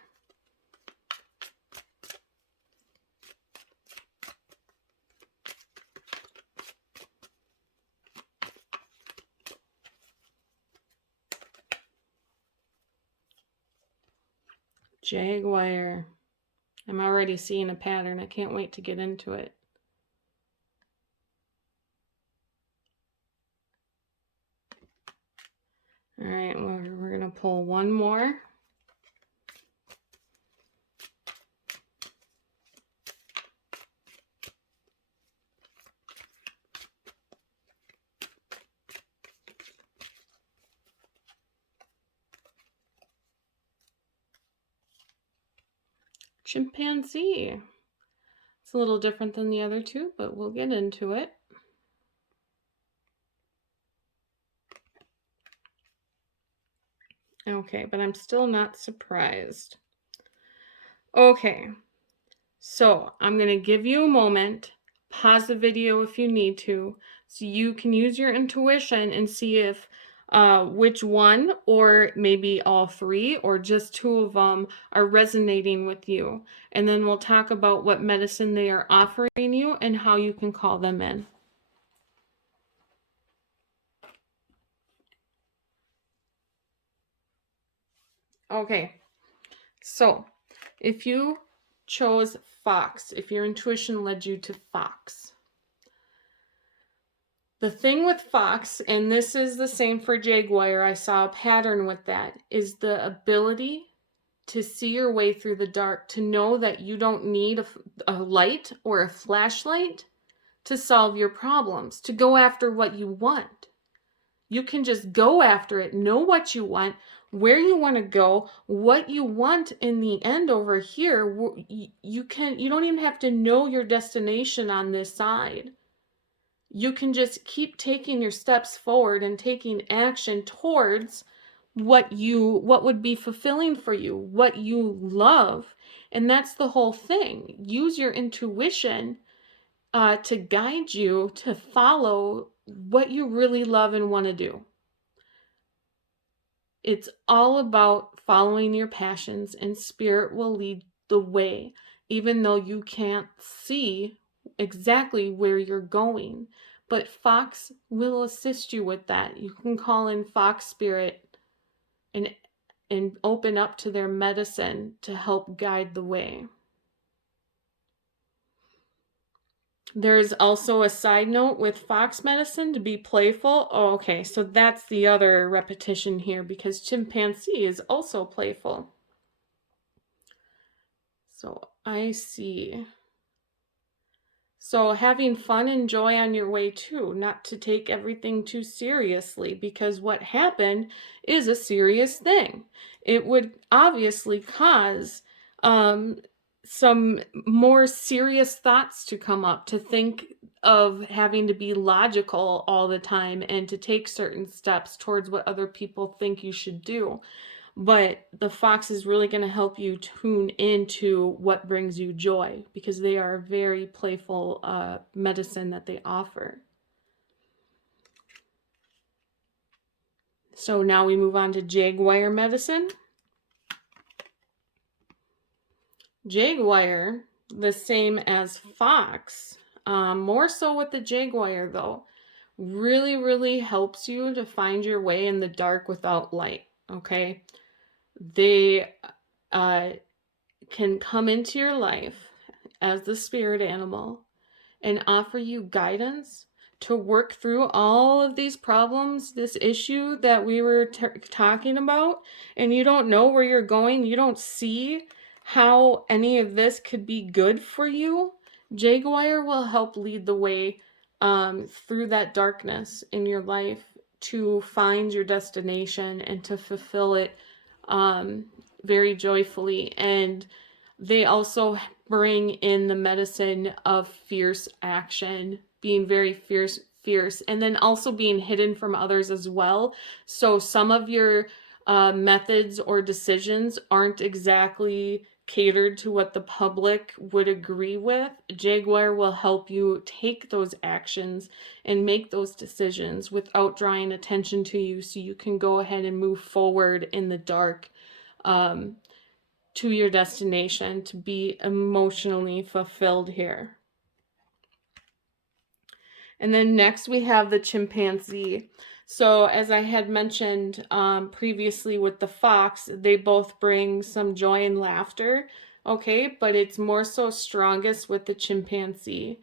jaguar. I'm already seeing a pattern. I can't wait to get into it. All right, we're going to pull one more. Chimpanzee. It's a little different than the other two, but we'll get into it. Okay, but I'm still not surprised. Okay, so I'm going to give you a moment. Pause the video if you need to, so you can use your intuition and see if which one, or maybe all three, or just two of them are resonating with you. And then we'll talk about what medicine they are offering you and how you can call them in. Okay, so if you chose fox, if your intuition led you to fox, the thing with fox, and this is the same for jaguar, I saw a pattern with that, is the ability to see your way through the dark, to know that you don't need a light or a flashlight to solve your problems, to go after what you want. You can just go after it, know what you want, where you want to go, what you want in the end over here. You don't even have to know your destination on this side. You can just keep taking your steps forward and taking action towards what would be fulfilling for you, what you love. And that's the whole thing. Use your intuition to guide you to follow what you really love and want to do. It's all about following your passions, and spirit will lead the way, even though you can't see exactly where you're going. But Fox will assist you with that. You can call in Fox Spirit and open up to their medicine to help guide the way. There's also a side note with fox medicine to be playful. Oh, okay, so that's the other repetition here, because chimpanzee is also playful. So I see. So having fun and joy on your way too, not to take everything too seriously, because what happened is a serious thing. It would obviously cause some more serious thoughts to come up, to think of having to be logical all the time and to take certain steps towards what other people think you should do. But the fox is really going to help you tune into what brings you joy, because they are a very playful medicine that they offer. So now we move on to jaguar medicine. Jaguar, the same as fox, more so with the jaguar though, really helps you to find your way in the dark without light, okay? They can come into your life as the spirit animal and offer you guidance to work through all of these problems, this issue that we were talking about, and you don't know where you're going, you don't see how any of this could be good for you. Jaguar will help lead the way through that darkness in your life to find your destination and to fulfill it very joyfully. And they also bring in the medicine of fierce action, being very fierce, and then also being hidden from others as well. So some of your methods or decisions aren't exactly catered to what the public would agree with. Jaguar will help you take those actions and make those decisions without drawing attention to you, so you can go ahead and move forward in the dark to your destination, to be emotionally fulfilled here. And then next we have the chimpanzee. So as I had mentioned previously with the fox, they both bring some joy and laughter, okay? But it's more so strongest with the chimpanzee.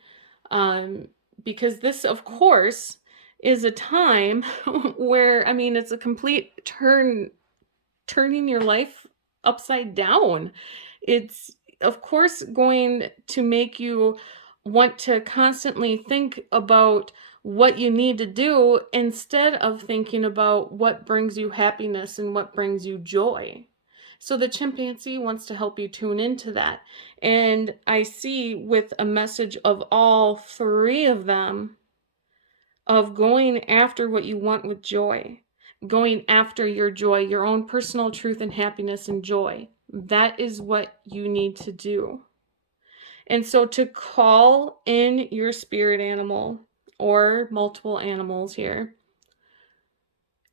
Because this, of course, is a time where, I mean, it's a complete turning your life upside down. It's, of course, going to make you want to constantly think about what you need to do instead of thinking about what brings you happiness and what brings you joy. So the chimpanzee wants to help you tune into that. And I see with a message of all three of them of going after what you want with joy, going after your joy, your own personal truth and happiness and joy. That is what you need to do. And so to call in your spirit animal or multiple animals here,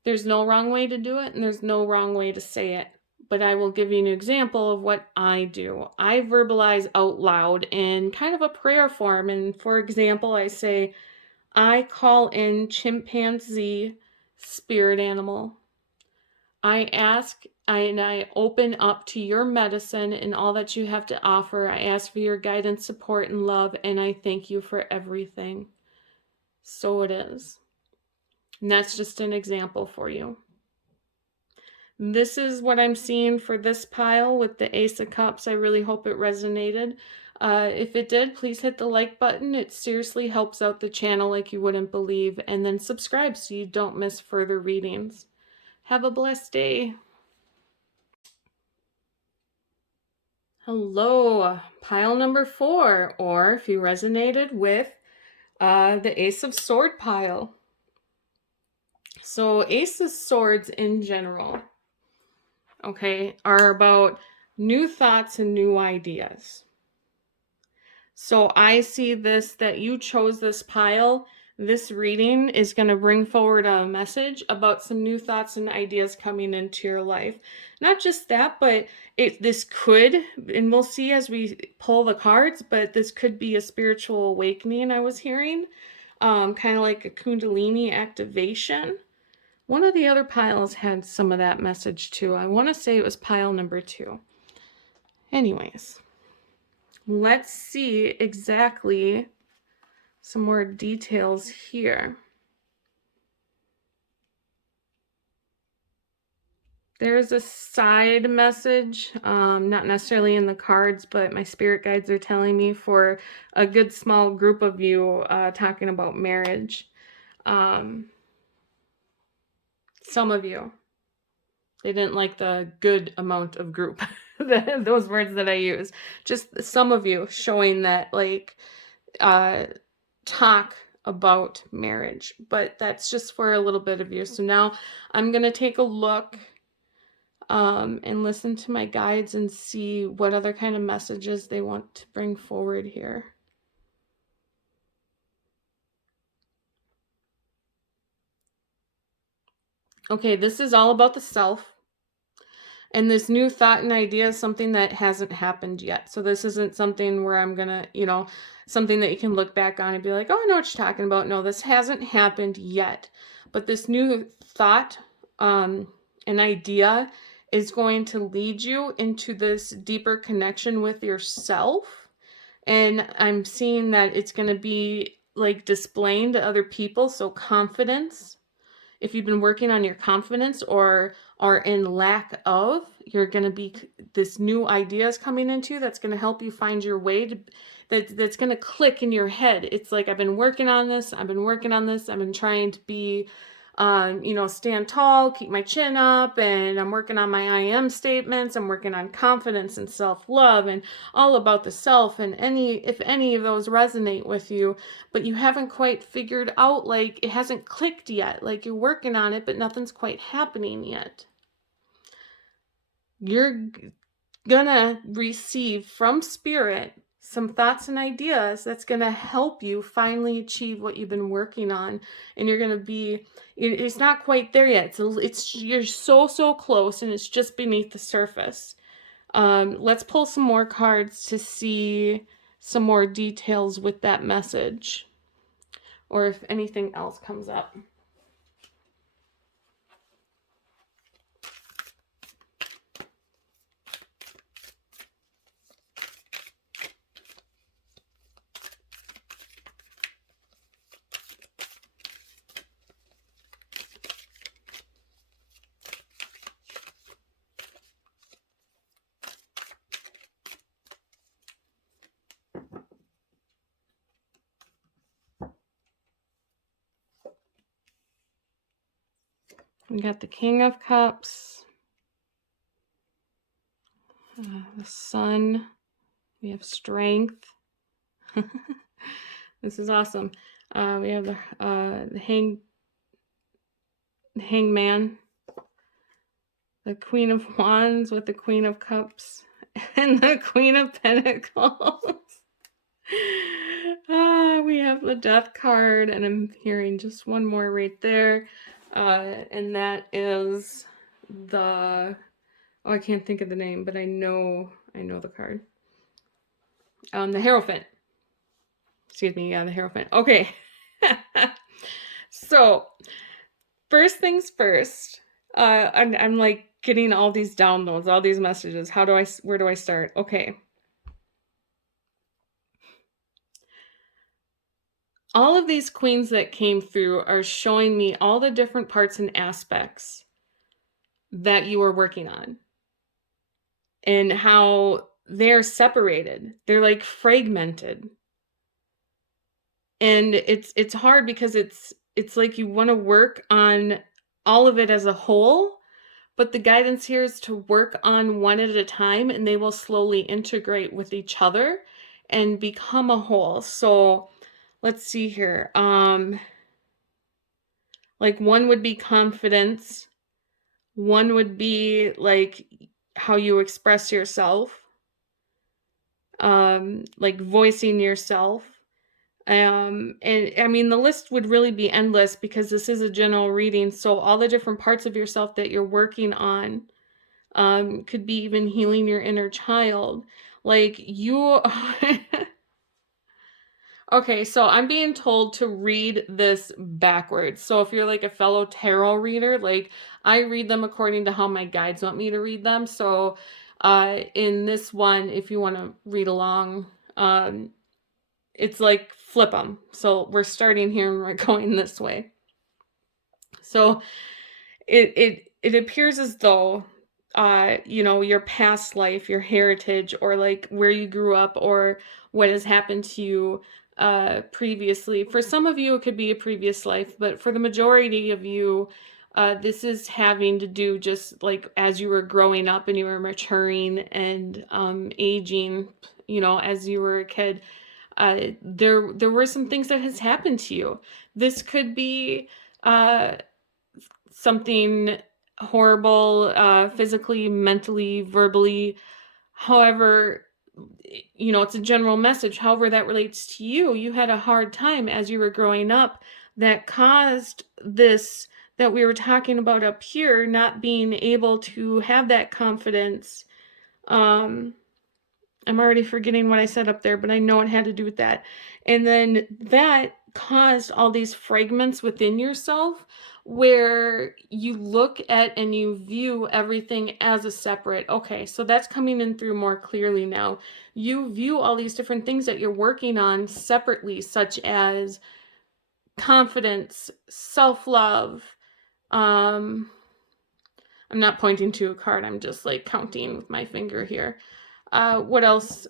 there's no wrong way to do it and there's no wrong way to say it. But I will give you an example of what I do. I verbalize out loud in kind of a prayer form. And for example, I say, I call in chimpanzee spirit animal. I ask and I open up to your medicine and all that you have to offer. I ask for your guidance, support, and love, and I thank you for everything. So it is. And that's just an example for you. This is what I'm seeing for this pile with the Ace of Cups. I really hope it resonated. If it did, please hit the like button. It seriously helps out the channel like you wouldn't believe. And then subscribe so you don't miss further readings. Have a blessed day. Hello, pile number 4, or if you resonated with the Ace of Sword pile. So Ace of Swords in general, okay, are about new thoughts and new ideas. So I see this, that you chose this pile. This reading is going to bring forward a message about some new thoughts and ideas coming into your life. Not just that, but this could, and we'll see as we pull the cards, but this could be a spiritual awakening I was hearing. Kind of like a Kundalini activation. One of the other piles had some of that message too. I want to say it was pile number 2. Anyways, let's see exactly some more details here. There's a side message, not necessarily in the cards, but my spirit guides are telling me for a good small group of you talking about marriage. Some of you. They didn't like the good amount of group, those words that I use. Just some of you showing that, like, talk about marriage. But that's just for a little bit of you. So now I'm going to take a look and listen to my guides and see what other kind of messages they want to bring forward here. Okay, this is all about the self. And this new thought and idea is something that hasn't happened yet. So this isn't something where I'm going to, something that you can look back on and be like, oh, I know what you're talking about. No, this hasn't happened yet. But this new thought and idea is going to lead you into this deeper connection with yourself. And I'm seeing that it's going to be like displaying to other people. So confidence. If you've been working on your confidence or are in lack of, you're going to be, this new ideas coming into that's going to help you find your way to, that's going to click in your head. It's like, I've been working on this. I've been trying to be you know, stand tall, keep my chin up, and I'm working on my I am statements. I'm working on confidence and self-love and all about the self, and if any of those resonate with you, but you haven't quite figured out, like it hasn't clicked yet, like you're working on it, but nothing's quite happening yet. You're gonna receive from spirit some thoughts and ideas that's gonna help you finally achieve what you've been working on, and you're gonna be, it's not quite there yet. It's you're so close, and it's just beneath the surface. Let's pull some more cards to see some more details with that message, or if anything else comes up. We got the King of Cups, the Sun, we have Strength. This is awesome. We have the Hangman, the Queen of Wands with the Queen of Cups, and the Queen of Pentacles. We have the Death card, and I'm hearing just one more right there. And that is the, oh, I can't think of the name, but I know the card. The Hierophant. Excuse me, yeah, the Hierophant. Okay. So, first things first, I'm like getting all these downloads, all these messages. Where do I start? Okay. All of these queens that came through are showing me all the different parts and aspects that you are working on, and how they're separated. They're like fragmented. And it's hard because it's like you want to work on all of it as a whole, but the guidance here is to work on one at a time, and they will slowly integrate with each other and become a whole. So let's see here. Like one would be confidence. One would be like how you express yourself. Like voicing yourself. And I mean, the list would really be endless because this is a general reading. So all the different parts of yourself that you're working on, could be even healing your inner child. Like you, okay, so I'm being told to read this backwards. So if you're like a fellow tarot reader, like I read them according to how my guides want me to read them. So in this one, if you want to read along, it's like flip them. So we're starting here and we're going this way. So it appears as though you know, your past life, your heritage, or like where you grew up, or what has happened to you previously. For some of you, it could be a previous life, but for the majority of you, this is having to do just like as you were growing up and you were maturing and aging, you know, as you were a kid. There were some things that has happened to you. This could be something horrible, physically, mentally, verbally. However, you know, it's a general message. However that relates to you, you had a hard time as you were growing up that caused this that we were talking about up here, not being able to have that confidence. I'm already forgetting what I said up there, but I know it had to do with that. And then that caused all these fragments within yourself where you look at and you view everything as a separate. Okay, so that's coming in through more clearly now. You view all these different things that you're working on separately, such as confidence, self-love. I'm not pointing to a card. I'm just like counting with my finger here. What else?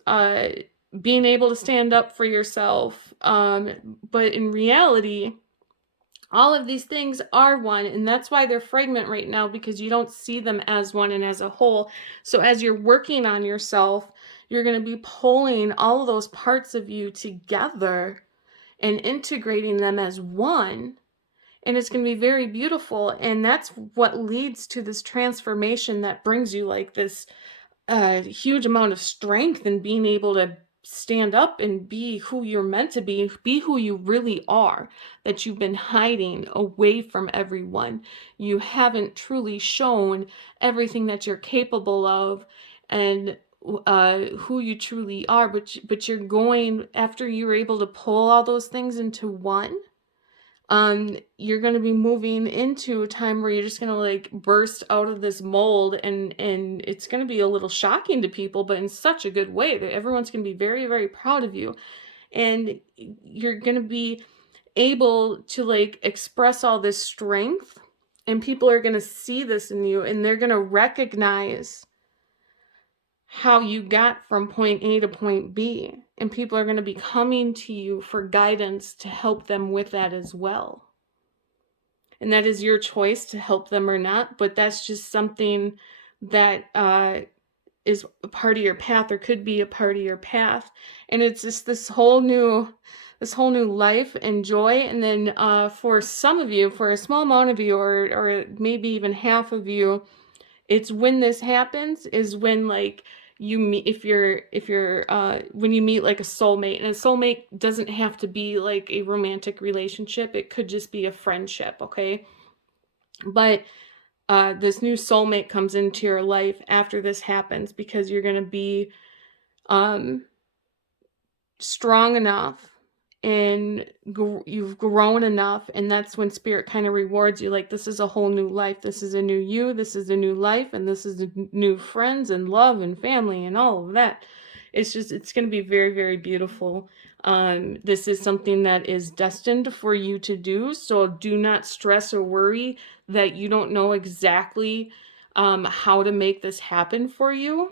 Being able to stand up for yourself. But in reality, All of these things are one, and that's why they're fragment right now, because you don't see them as one and as a whole. So as you're working on yourself, you're going to be pulling all of those parts of you together and integrating them as one. And it's going to be very beautiful. And that's what leads to this transformation that brings you like this huge amount of strength and being able to stand up and be who you're meant to be who you really are, that you've been hiding away from everyone. You haven't truly shown everything that you're capable of and who you truly are, but you're going, after you're able to pull all those things into one, you're going to be moving into a time where you're just going to like burst out of this mold, and it's going to be a little shocking to people, but in such a good way that everyone's going to be very, very proud of you. And you're going to be able to like express all this strength, and people are going to see this in you, and they're going to recognize how you got from point A to point B. And people are going to be coming to you for guidance to help them with that as well. And that is your choice to help them or not, but that's just something that is a part of your path, or could be a part of your path. And it's just this whole new life and joy. And then for some of you, for a small amount of you, or maybe even half of you, it's when this happens is when like you meet, if you're when you meet like a soulmate. And a soulmate doesn't have to be like a romantic relationship, it could just be a friendship, okay? But this new soulmate comes into your life after this happens, because you're going to be strong enough and you've grown enough, and that's when spirit kind of rewards you, like, this is a whole new life, this is a new you, this is a new life, and this is new friends and love and family and all of that. It's going to be very, very beautiful. This is something that is destined for you to do, so do not stress or worry that you don't know exactly how to make this happen for you.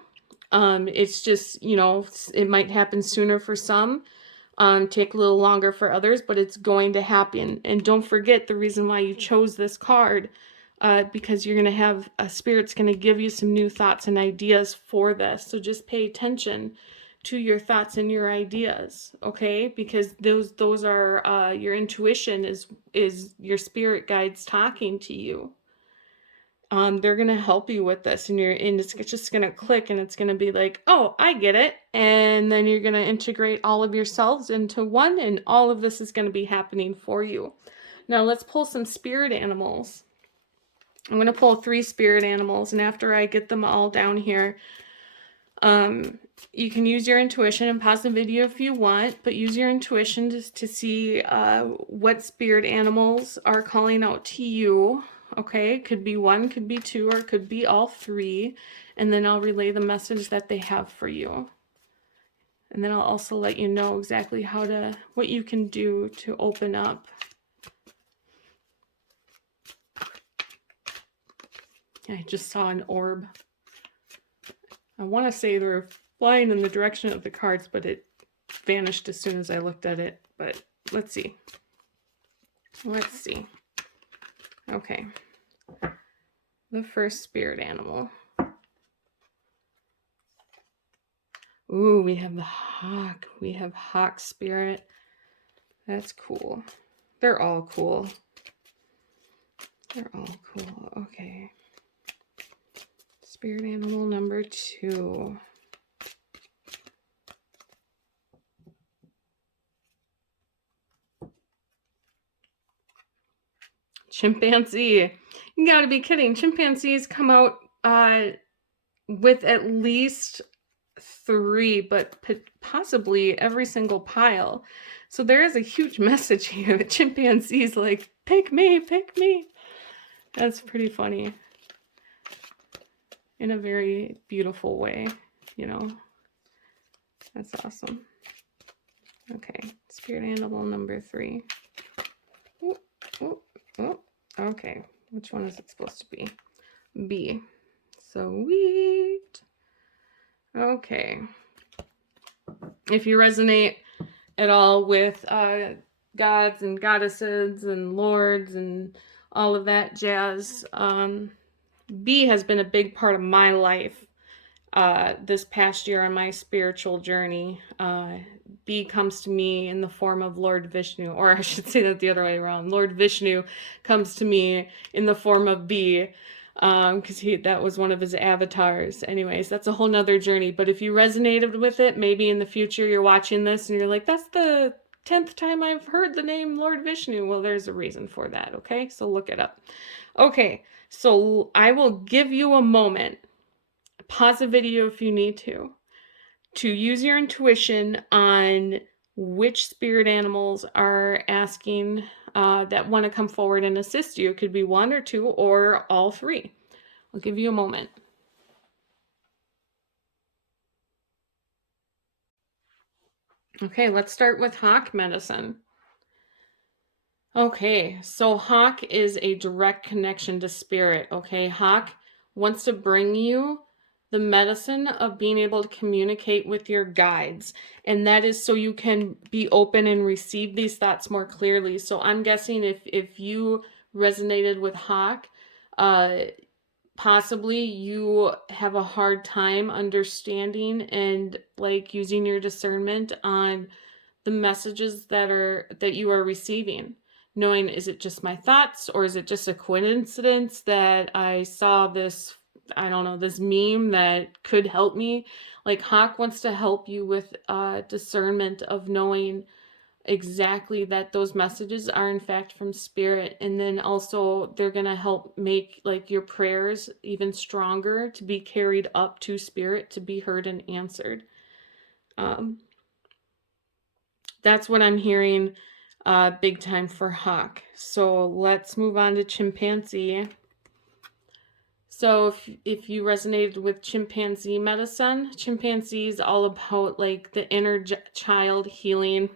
It's just, it might happen sooner for some, take a little longer for others, but it's going to happen. And don't forget the reason why you chose this card, because you're going to have, Spirit's going to give you some new thoughts and ideas for this. So just pay attention to your thoughts and your ideas, okay? Because those are, your intuition is your spirit guides talking to you. They're going to help you with this, and it's just going to click, and it's going to be like, oh, I get it. And then you're going to integrate all of yourselves into one, and all of this is going to be happening for you. Now let's pull some spirit animals. I'm going to pull 3 spirit animals, and after I get them all down here, you can use your intuition and pause the video if you want, but use your intuition to see what spirit animals are calling out to you. Okay, it could be 1, could be 2, or it could be all 3. And then I'll relay the message that they have for you. And then I'll also let you know exactly what you can do to open up. I just saw an orb. I want to say they're flying in the direction of the cards, but it vanished as soon as I looked at it. But let's see. Let's see. Okay. The first spirit animal. Ooh, we have the hawk. We have hawk spirit. That's cool. They're all cool. They're all cool. Okay. Spirit animal number 2. Chimpanzee. You gotta be kidding. Chimpanzees come out with at least 3, but possibly every single pile. So there is a huge message here. The chimpanzees like, pick me, pick me. That's pretty funny. In a very beautiful way, That's awesome. Okay, spirit animal number 3. Ooh, ooh, ooh. Okay, which one is it supposed to be? B. Sweet. Okay. If you resonate at all with gods and goddesses and lords and all of that jazz. B has been a big part of my life this past year on my spiritual journey. B comes to me in the form of Lord Vishnu, or I should say that the other way around. Lord Vishnu comes to me in the form of B, because that was one of his avatars. Anyways, that's a whole nother journey. But if you resonated with it, maybe in the future you're watching this and you're like, that's the 10th time I've heard the name Lord Vishnu. Well, there's a reason for that, okay? So look it up. Okay, so I will give you a moment. Pause the video if you need to use your intuition on which spirit animals are asking that want to come forward and assist you. It could be one or two or all three. I'll give you a moment. Okay, let's start with hawk medicine. Okay, so hawk is a direct connection to spirit, okay? Hawk wants to bring you the medicine of being able to communicate with your guides. And that is so you can be open and receive these thoughts more clearly. So I'm guessing if you resonated with hawk, possibly you have a hard time understanding and like using your discernment on the messages that you are receiving, knowing, is it just my thoughts, or is it just a coincidence that I saw this, I don't know, this meme that could help me? Like hawk wants to help you with discernment of knowing exactly that those messages are in fact from spirit. And then also they're going to help make like your prayers even stronger to be carried up to spirit to be heard and answered. That's what I'm hearing big time for hawk. So let's move on to chimpanzee. So if you resonated with chimpanzee medicine, chimpanzee is all about like the inner child healing,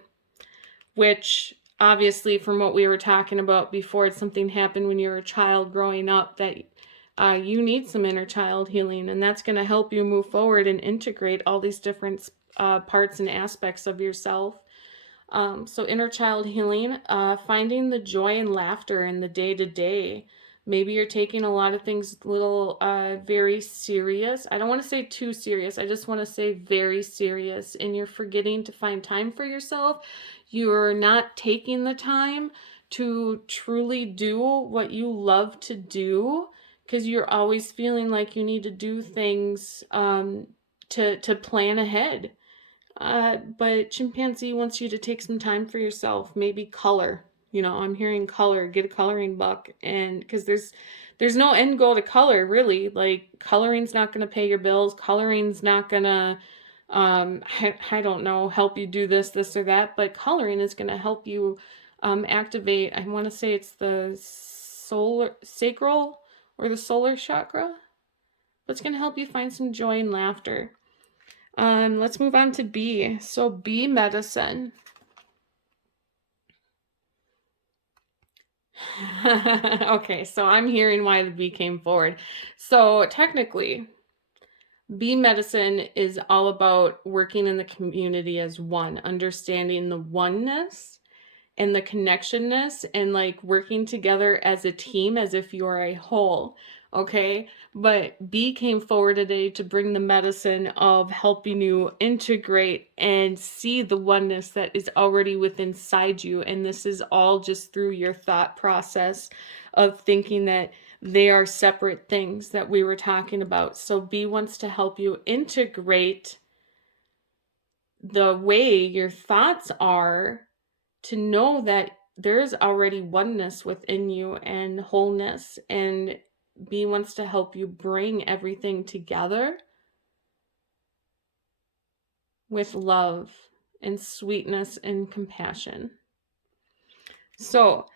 which obviously from what we were talking about before, it's something happened when you were a child growing up that you need some inner child healing, and that's going to help you move forward and integrate all these different parts and aspects of yourself. So inner child healing, finding the joy and laughter in the day-to-day. Maybe you're taking a lot of things little very serious. I don't want to say too serious. I just want to say very serious. And you're forgetting to find time for yourself. You're not taking the time to truly do what you love to do because you're always feeling like you need to do things to plan ahead. But chimpanzee wants you to take some time for yourself, maybe color. You know, I'm hearing color, get a coloring book, and because there's no end goal to color, really. Like coloring's not going to pay your bills. Coloring's not going to, I don't know, help you do this or that. But coloring is going to help you activate. I want to say it's the sacral or the solar chakra. But it's going to help you find some joy and laughter. Let's move on to B. So B medicine. Okay, so I'm hearing why the B came forward. So technically, B medicine is all about working in the community as one, understanding the oneness and the connectionness and like working together as a team as if you are a whole. Okay, but B came forward today to bring the medicine of helping you integrate and see the oneness that is already within inside you. And this is all just through your thought process of thinking that they are separate things that we were talking about. So B wants to help you integrate the way your thoughts are to know that there's already oneness within you and wholeness, and B wants to help you bring everything together with love and sweetness and compassion. So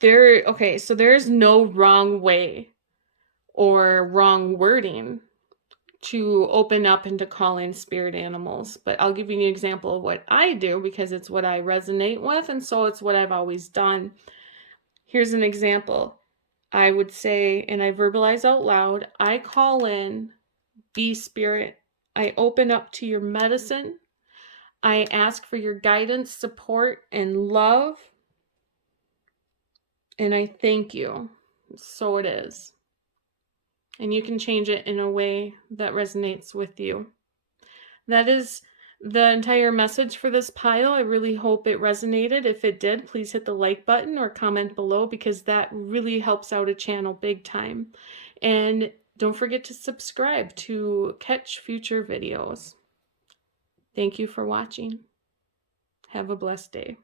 there's no wrong way or wrong wording to open up into calling spirit animals. But I'll give you an example of what I do because it's what I resonate with, and so it's what I've always done. Here's an example. I would say, and I verbalize out loud, I call in B spirit. I open up to your medicine. I ask for your guidance, support, and love. And I thank you. So it is. And you can change it in a way that resonates with you. That is the entire message for this pile. I really hope it resonated. If it did, please hit the like button or comment below, because that really helps out a channel big time. And don't forget to subscribe to catch future videos. Thank you for watching. Have a blessed day.